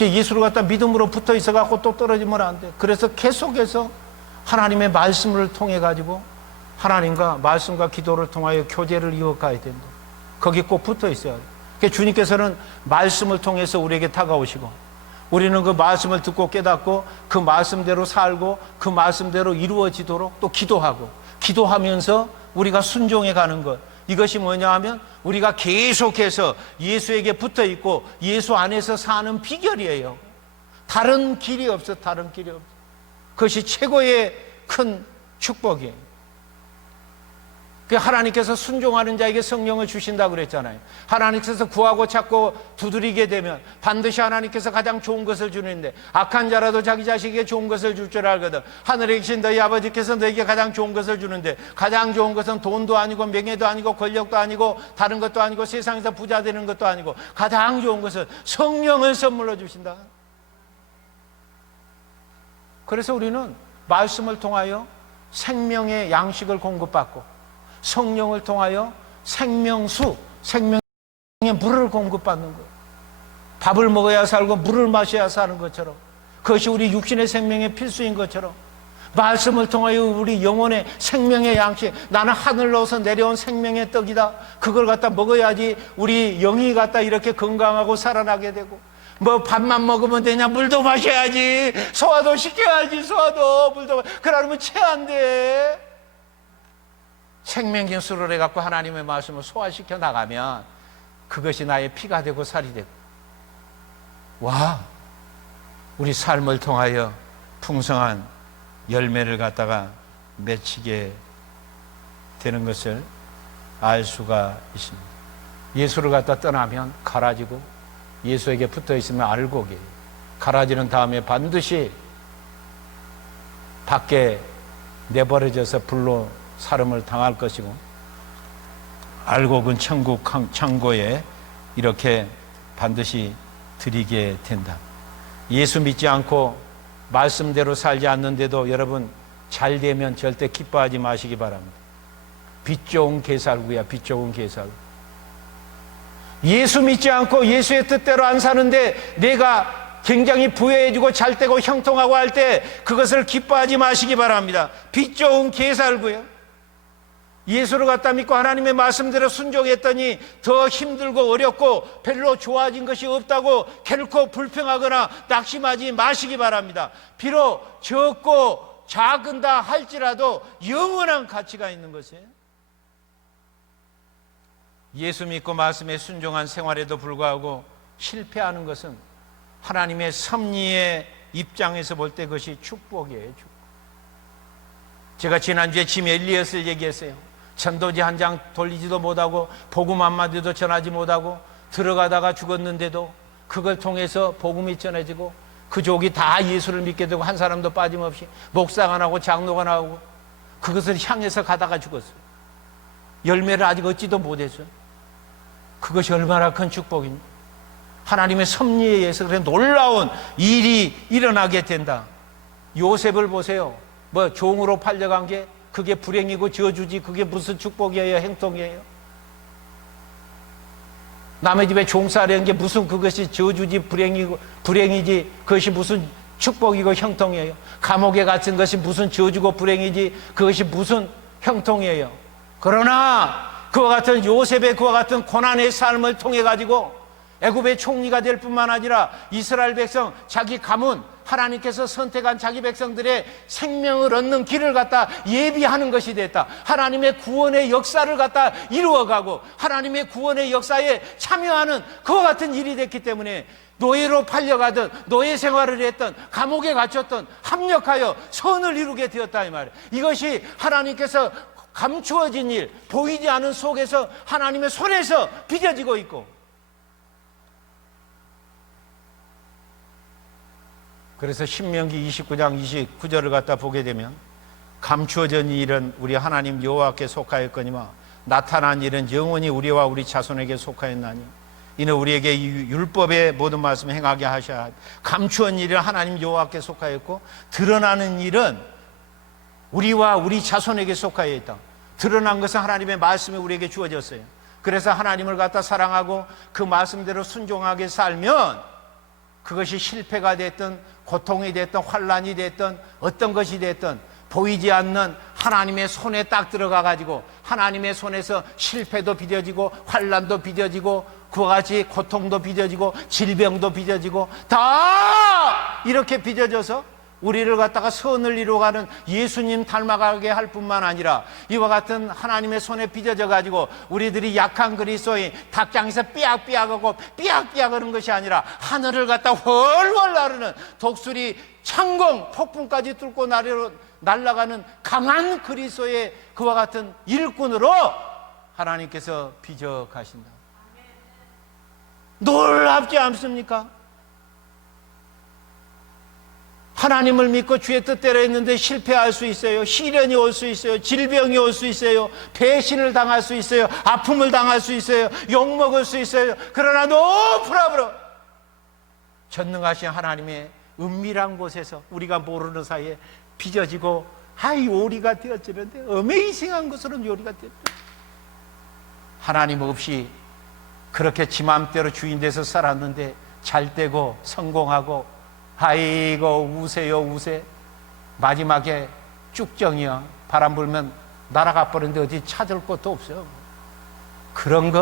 예수를 갖다 믿음으로 붙어 있어갖고 또 떨어지면 안 돼. 그래서 계속해서 하나님의 말씀을 통해 가지고 하나님과 말씀과 기도를 통하여 교제를 이어가야 된다. 거기 꼭 붙어 있어야 돼. 주님께서는 말씀을 통해서 우리에게 다가오시고 우리는 그 말씀을 듣고 깨닫고 그 말씀대로 살고 그 말씀대로 이루어지도록 또 기도하고 기도하면서 우리가 순종해 가는 것. 이것이 뭐냐 하면 우리가 계속해서 예수에게 붙어 있고 예수 안에서 사는 비결이에요. 다른 길이 없어. 다른 길이 없어. 그것이 최고의 큰 축복이에요. 하나님께서 순종하는 자에게 성령을 주신다고 그랬잖아요. 하나님께서 구하고 찾고 두드리게 되면 반드시 하나님께서 가장 좋은 것을 주는데 악한 자라도 자기 자식에게 좋은 것을 줄 줄 알거든. 하늘에 계신 너희 아버지께서 너에게 가장 좋은 것을 주는데 가장 좋은 것은 돈도 아니고 명예도 아니고 권력도 아니고 다른 것도 아니고 세상에서 부자 되는 것도 아니고 가장 좋은 것은 성령을 선물로 주신다. 그래서 우리는 말씀을 통하여 생명의 양식을 공급받고 성령을 통하여 생명수, 생명의 물을 공급받는 거예요. 밥을 먹어야 살고 물을 마셔야 사는 것처럼 그것이 우리 육신의 생명의 필수인 것처럼 말씀을 통하여 우리 영혼의 생명의 양식, 나는 하늘로서 내려온 생명의 떡이다. 그걸 갖다 먹어야지 우리 영이 갖다 이렇게 건강하고 살아나게 되고 뭐 밥만 먹으면 되냐? 물도 마셔야지. 소화도 시켜야지. 소화도 물도 그러면 채 안 돼. 생명경수를 해갖고 하나님의 말씀을 소화시켜 나가면 그것이 나의 피가 되고 살이 되고 와 우리 삶을 통하여 풍성한 열매를 갖다가 맺히게 되는 것을 알 수가 있습니다. 예수를 갖다 떠나면 갈아지고 예수에게 붙어 있으면 알곡이에요. 갈아지는 다음에 반드시 밖에 내버려져서 불로 사름을 당할 것이고 알곡은 천국 창고에 이렇게 반드시 드리게 된다. 예수 믿지 않고 말씀대로 살지 않는데도 여러분 잘 되면 절대 기뻐하지 마시기 바랍니다. 빛 좋은 개살구야. 빛 좋은 개살구. 예수 믿지 않고 예수의 뜻대로 안 사는데 내가 굉장히 부유해지고 잘되고 형통하고 할 때 그것을 기뻐하지 마시기 바랍니다. 빛 좋은 개살구요. 예수를 갖다 믿고 하나님의 말씀대로 순종했더니 더 힘들고 어렵고 별로 좋아진 것이 없다고 결코 불평하거나 낙심하지 마시기 바랍니다. 비록 적고 작은다 할지라도 영원한 가치가 있는 것이에요. 예수 믿고 말씀에 순종한 생활에도 불구하고 실패하는 것은 하나님의 섭리의 입장에서 볼 때 그것이 축복이에요. 축복. 제가 지난주에 짐 엘리엇을 얘기했어요. 전도지 한 장 돌리지도 못하고 복음 한마디도 전하지 못하고 들어가다가 죽었는데도 그걸 통해서 복음이 전해지고 그 족이 다 예수를 믿게 되고 한 사람도 빠짐없이 목사가 나오고 장로가 나오고 그것을 향해서 가다가 죽었어요. 열매를 아직 얻지도 못했어요. 그것이 얼마나 큰 축복입니까? 하나님의 섭리에 의해서 그런 놀라운 일이 일어나게 된다. 요셉을 보세요. 뭐 종으로 팔려간 게 그게 불행이고 저주지 그게 무슨 축복이에요? 행통이에요? 남의 집에 종살이한 게 무슨 그것이 저주지 불행이지 그것이 무슨 축복이고 형통이에요? 감옥에 갇힌 것이 무슨 저주고 불행이지 그것이 무슨 형통이에요? 그러나 그와 같은 요셉의 그와 같은 고난의 삶을 통해 가지고 애굽의 총리가 될 뿐만 아니라 이스라엘 백성 자기 가문 하나님께서 선택한 자기 백성들의 생명을 얻는 길을 갖다 예비하는 것이 됐다. 하나님의 구원의 역사를 갖다 이루어가고 하나님의 구원의 역사에 참여하는 그와 같은 일이 됐기 때문에 노예로 팔려가던 노예 생활을 했던 감옥에 갇혔던 합력하여 선을 이루게 되었다 이 말이에요. 이것이 하나님께서 감추어진 일, 보이지 않은 속에서 하나님의 손에서 빚어지고 있고 그래서 신명기 29장 29절을 갖다 보게 되면 감추어진 일은 우리 하나님 여호와께 속하였거니와 나타난 일은 영원히 우리와 우리 자손에게 속하였나니 이는 우리에게 이 율법의 모든 말씀을 행하게 하셔야 감추어진 일은 하나님 여호와께 속하였고 드러나는 일은 우리와 우리 자손에게 속하여 있다. 드러난 것은 하나님의 말씀이 우리에게 주어졌어요. 그래서 하나님을 갖다 사랑하고 그 말씀대로 순종하게 살면 그것이 실패가 됐든 고통이 됐든 환난이 됐든 어떤 것이 됐든 보이지 않는 하나님의 손에 딱 들어가 가지고 하나님의 손에서 실패도 빚어지고 환난도 빚어지고 그와 같이 고통도 빚어지고 질병도 빚어지고 다 이렇게 빚어져서 우리를 갖다가 선을 이루어가는 예수님 닮아가게 할 뿐만 아니라 이와 같은 하나님의 손에 빚어져 가지고 우리들이 약한 그리스도인 닭장에서 삐약삐약하고 삐약삐약하는 것이 아니라 하늘을 갖다 훨훨 나르는 독수리 창공 폭풍까지 뚫고 날아가는 강한 그리스도의 그와 같은 일꾼으로 하나님께서 빚어 가신다. 놀랍지 않습니까? 하나님을 믿고 주의 뜻대로 했는데 실패할 수 있어요. 시련이 올 수 있어요. 질병이 올 수 있어요. 배신을 당할 수 있어요. 아픔을 당할 수 있어요. 욕먹을 수 있어요. 그러나 no problem. 전능하신 하나님의 은밀한 곳에서 우리가 모르는 사이에 빚어지고 요리가 되어지는데 어메이징한 것으로는 요리가 되었다. 하나님 없이 그렇게 지 맘대로 주인 돼서 살았는데 잘 되고 성공하고 아이고 우세요 우세 마지막에 쭉정이야 바람 불면 날아가 버리는데 어디 찾을 곳도 없어요. 그런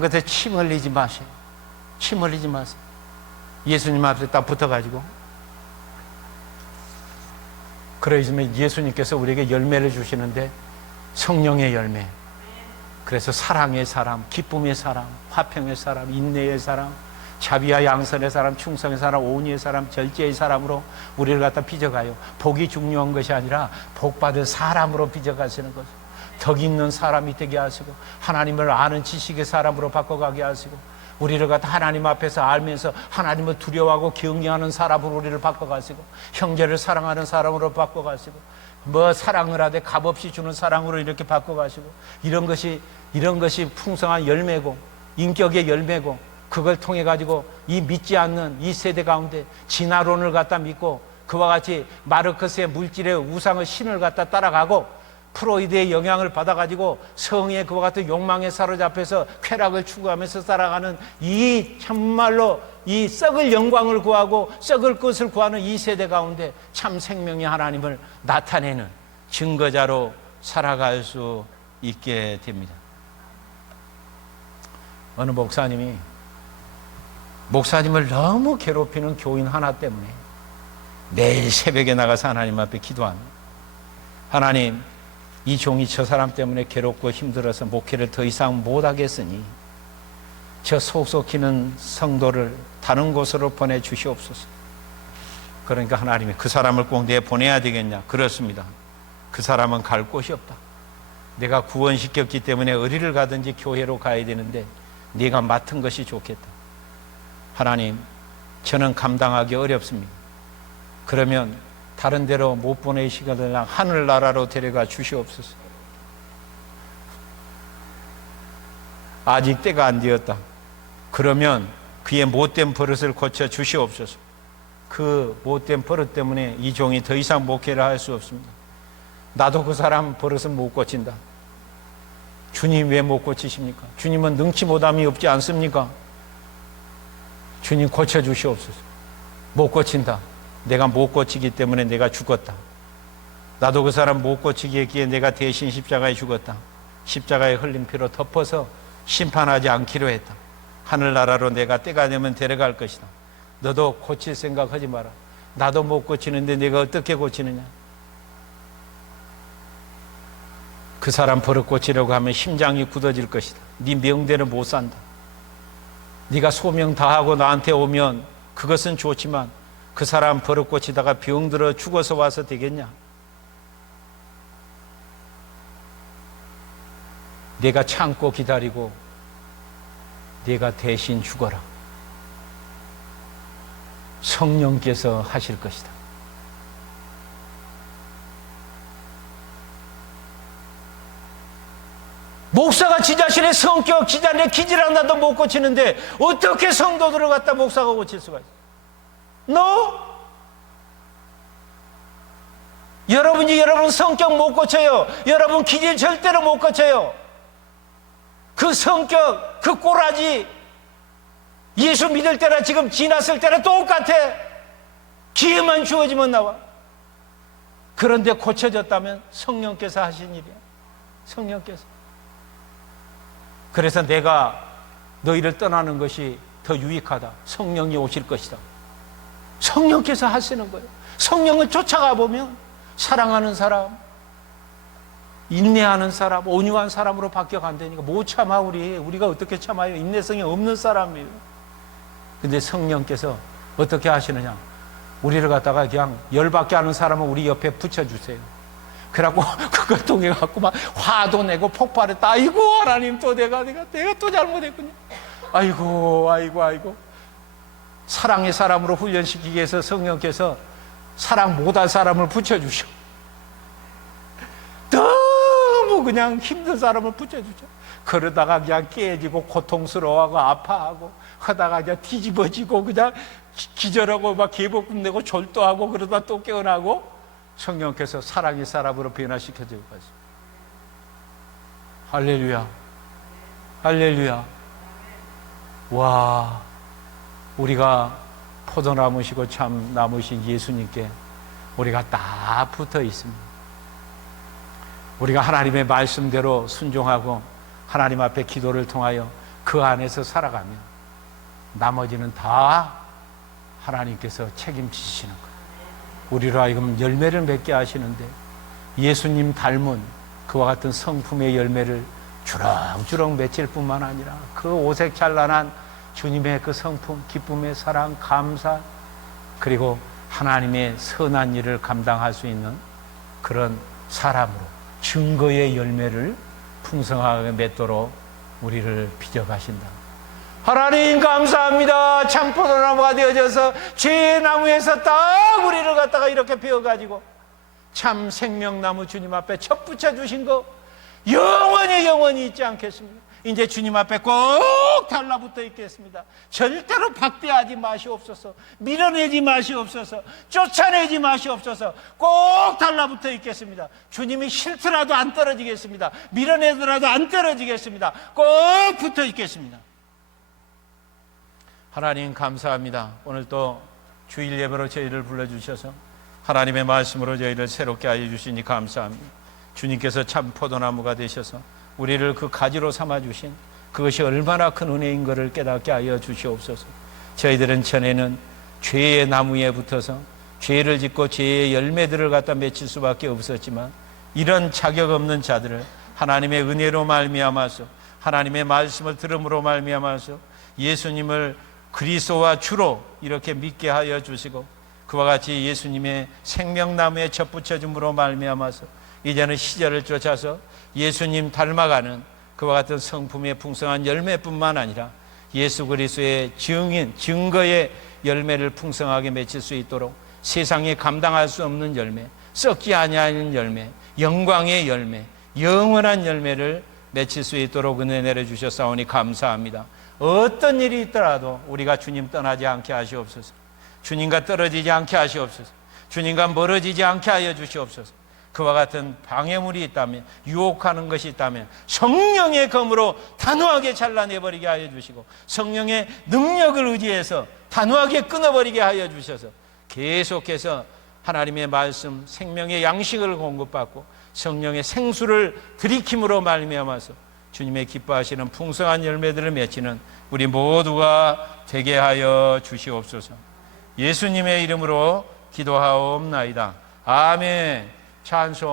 것에 침 흘리지 마세요. 침 흘리지 마세요. 예수님 앞에 딱 붙어가지고 그러시면 예수님께서 우리에게 열매를 주시는데 성령의 열매, 그래서 사랑의 사람, 기쁨의 사람, 화평의 사람, 인내의 사람, 자비와 양선의 사람, 충성의 사람, 온유의 사람, 절제의 사람으로 우리를 갖다 빚어가요. 복이 중요한 것이 아니라 복받을 사람으로 빚어가시는 거죠. 덕 있는 사람이 되게 하시고 하나님을 아는 지식의 사람으로 바꿔가게 하시고 우리를 갖다 하나님 앞에서 알면서 하나님을 두려워하고 경외하는 사람으로 우리를 바꿔가시고 형제를 사랑하는 사람으로 바꿔가시고 뭐 사랑을 하되 값없이 주는 사랑으로 이렇게 바꿔가시고 이런 것이 풍성한 열매고 인격의 열매고 그걸 통해 가지고 이 믿지 않는 이 세대 가운데 진화론을 갖다 믿고 그와 같이 마르크스의 물질의 우상의 신을 갖다 따라가고 프로이드의 영향을 받아가지고 성의 그와 같은 욕망에 사로잡혀서 쾌락을 추구하면서 살아가는 이 참말로 이 썩을 영광을 구하고 썩을 것을 구하는 이 세대 가운데 참 생명의 하나님을 나타내는 증거자로 살아갈 수 있게 됩니다. 어느 목사님을 너무 괴롭히는 교인 하나 때문에 매일 새벽에 나가서 하나님 앞에 기도합니다. 하나님, 이 종이 저 사람 때문에 괴롭고 힘들어서 목회를 더 이상 못하겠으니 저 속속히는 성도를 다른 곳으로 보내주시옵소서. 그러니까 하나님이 그 사람을 꼭 내보내야 되겠냐? 그렇습니다. 그 사람은 갈 곳이 없다. 내가 구원시켰기 때문에 어디를 가든지 교회로 가야 되는데 네가 맡은 것이 좋겠다. 하나님, 저는 감당하기 어렵습니다. 그러면 다른 데로 못 보내시거나 하늘나라로 데려가 주시옵소서. 아직 때가 안 되었다. 그러면 그의 못된 버릇을 고쳐 주시옵소서. 그 못된 버릇 때문에 이 종이 더 이상 목회를 할 수 없습니다. 나도 그 사람 버릇은 못 고친다. 주님 왜 못 고치십니까? 주님은 능치 못함이 없지 않습니까? 주님 고쳐 주시옵소서. 못 고친다. 내가 못 고치기 때문에 내가 죽었다. 나도 그 사람 못 고치기 했기에 내가 대신 십자가에 죽었다. 십자가에 흘린 피로 덮어서 심판하지 않기로 했다. 하늘나라로 내가 때가 되면 데려갈 것이다. 너도 고칠 생각하지 마라. 나도 못 고치는데 내가 어떻게 고치느냐? 그 사람 버릇 고치려고 하면 심장이 굳어질 것이다. 네 명대는 못 산다. 네가 소명 다하고 나한테 오면 그것은 좋지만 그 사람 버릇 고치다가 병들어 죽어서 와서 되겠냐? 내가 참고 기다리고 네가 대신 죽어라. 성령께서 하실 것이다. 목사가 지 자신의 성격, 지 자신의 기질을 하나도 못 고치는데 어떻게 성도들을 갖다 목사가 고칠 수가 있어? 여러분이 여러분 성격 못 고쳐요. 여러분 기질 절대로 못 고쳐요. 그 성격, 그 꼬라지 예수 믿을 때나 지금 지났을 때나 똑같아. 기회만 주어지면 나와. 그런데 고쳐졌다면 성령께서 하신 일이야. 성령께서. 그래서 내가 너희를 떠나는 것이 더 유익하다. 성령이 오실 것이다. 성령께서 하시는 거예요. 성령을 쫓아가 보면 사랑하는 사람, 인내하는 사람, 온유한 사람으로 바뀌어간다니까. 못 참아. 우리가 어떻게 참아요? 인내성이 없는 사람이에요. 근데 성령께서 어떻게 하시느냐? 우리를 갖다가 그냥 열받게 하는 사람은 우리 옆에 붙여주세요. 그래갖고 그걸 통해 갖고 막 화도 내고 폭발했다. 아이고 하나님, 또 내가 또 잘못했군요. 아이고. 사랑의 사람으로 훈련시키기 위해서 성령께서 사랑 못할 사람을 붙여주셔. 너무 그냥 힘든 사람을 붙여주죠. 그러다가 그냥 깨지고 고통스러워하고 아파하고 하다가 그냥 뒤집어지고 그냥 기절하고 막 개복금 내고 졸도하고 그러다 또 깨어나고 성령께서 사랑의 사람으로 변화시켜줄 거죠. 할렐루야. 할렐루야. 와, 우리가 포도나무시고 참 나무신 예수님께 우리가 딱 붙어 있습니다. 우리가 하나님의 말씀대로 순종하고 하나님 앞에 기도를 통하여 그 안에서 살아가면 나머지는 다 하나님께서 책임지시는 거예요. 우리로 하여금 열매를 맺게 하시는데 예수님 닮은 그와 같은 성품의 열매를 주렁주렁 맺힐 뿐만 아니라 그 오색찬란한 주님의 그 성품, 기쁨의 사랑, 감사, 그리고 하나님의 선한 일을 감당할 수 있는 그런 사람으로 증거의 열매를 풍성하게 맺도록 우리를 빚어가신다. 하나님 감사합니다. 참 포도나무가 되어져서 죄의 나무에서 딱 우리를 갖다가 이렇게 베어가지고 참 생명나무 주님 앞에 첫 붙여주신 거 영원히 잊지 않겠습니다. 이제 주님 앞에 꼭 달라붙어 있겠습니다. 절대로 박대하지 마시옵소서. 밀어내지 마시옵소서. 쫓아내지 마시옵소서. 꼭 달라붙어 있겠습니다. 주님이 싫더라도 안 떨어지겠습니다. 밀어내더라도 안 떨어지겠습니다. 꼭 붙어 있겠습니다. 하나님 감사합니다. 오늘 또 주일 예배로 저희를 불러주셔서 하나님의 말씀으로 저희를 새롭게 하여 주시니 감사합니다. 주님께서 참 포도나무가 되셔서 우리를 그 가지로 삼아주신 그것이 얼마나 큰 은혜인 것을 깨닫게 하여 주시옵소서. 저희들은 전에는 죄의 나무에 붙어서 죄를 짓고 죄의 열매들을 갖다 맺힐 수밖에 없었지만, 이런 자격 없는 자들을 하나님의 은혜로 말미암아서, 하나님의 말씀을 들음으로 말미암아서 예수님을 그리스도와 주로 이렇게 믿게 하여 주시고, 그와 같이 예수님의 생명나무에 젖붙여줌으로 말미암아서 이제는 시절을 쫓아서 예수님 닮아가는 그와 같은 성품의 풍성한 열매뿐만 아니라 예수 그리스도의 증거의 열매를 풍성하게 맺힐 수 있도록 세상에 감당할 수 없는 열매, 썩지 아니하는 열매, 영광의 열매, 영원한 열매를 맺힐 수 있도록 은혜 내려주셨사오니 감사합니다. 어떤 일이 있더라도 우리가 주님 떠나지 않게 하시옵소서. 주님과 떨어지지 않게 하시옵소서. 주님과 멀어지지 않게 하여 주시옵소서. 그와 같은 방해물이 있다면, 유혹하는 것이 있다면 성령의 검으로 단호하게 잘라내버리게 하여 주시고, 성령의 능력을 의지해서 단호하게 끊어버리게 하여 주셔서 계속해서 하나님의 말씀, 생명의 양식을 공급받고 성령의 생수를 들이킴으로 말미암아서 주님의 기뻐하시는 풍성한 열매들을 맺히는 우리 모두가 되게 하여 주시옵소서. 예수님의 이름으로 기도하옵나이다. 아멘. 찬송.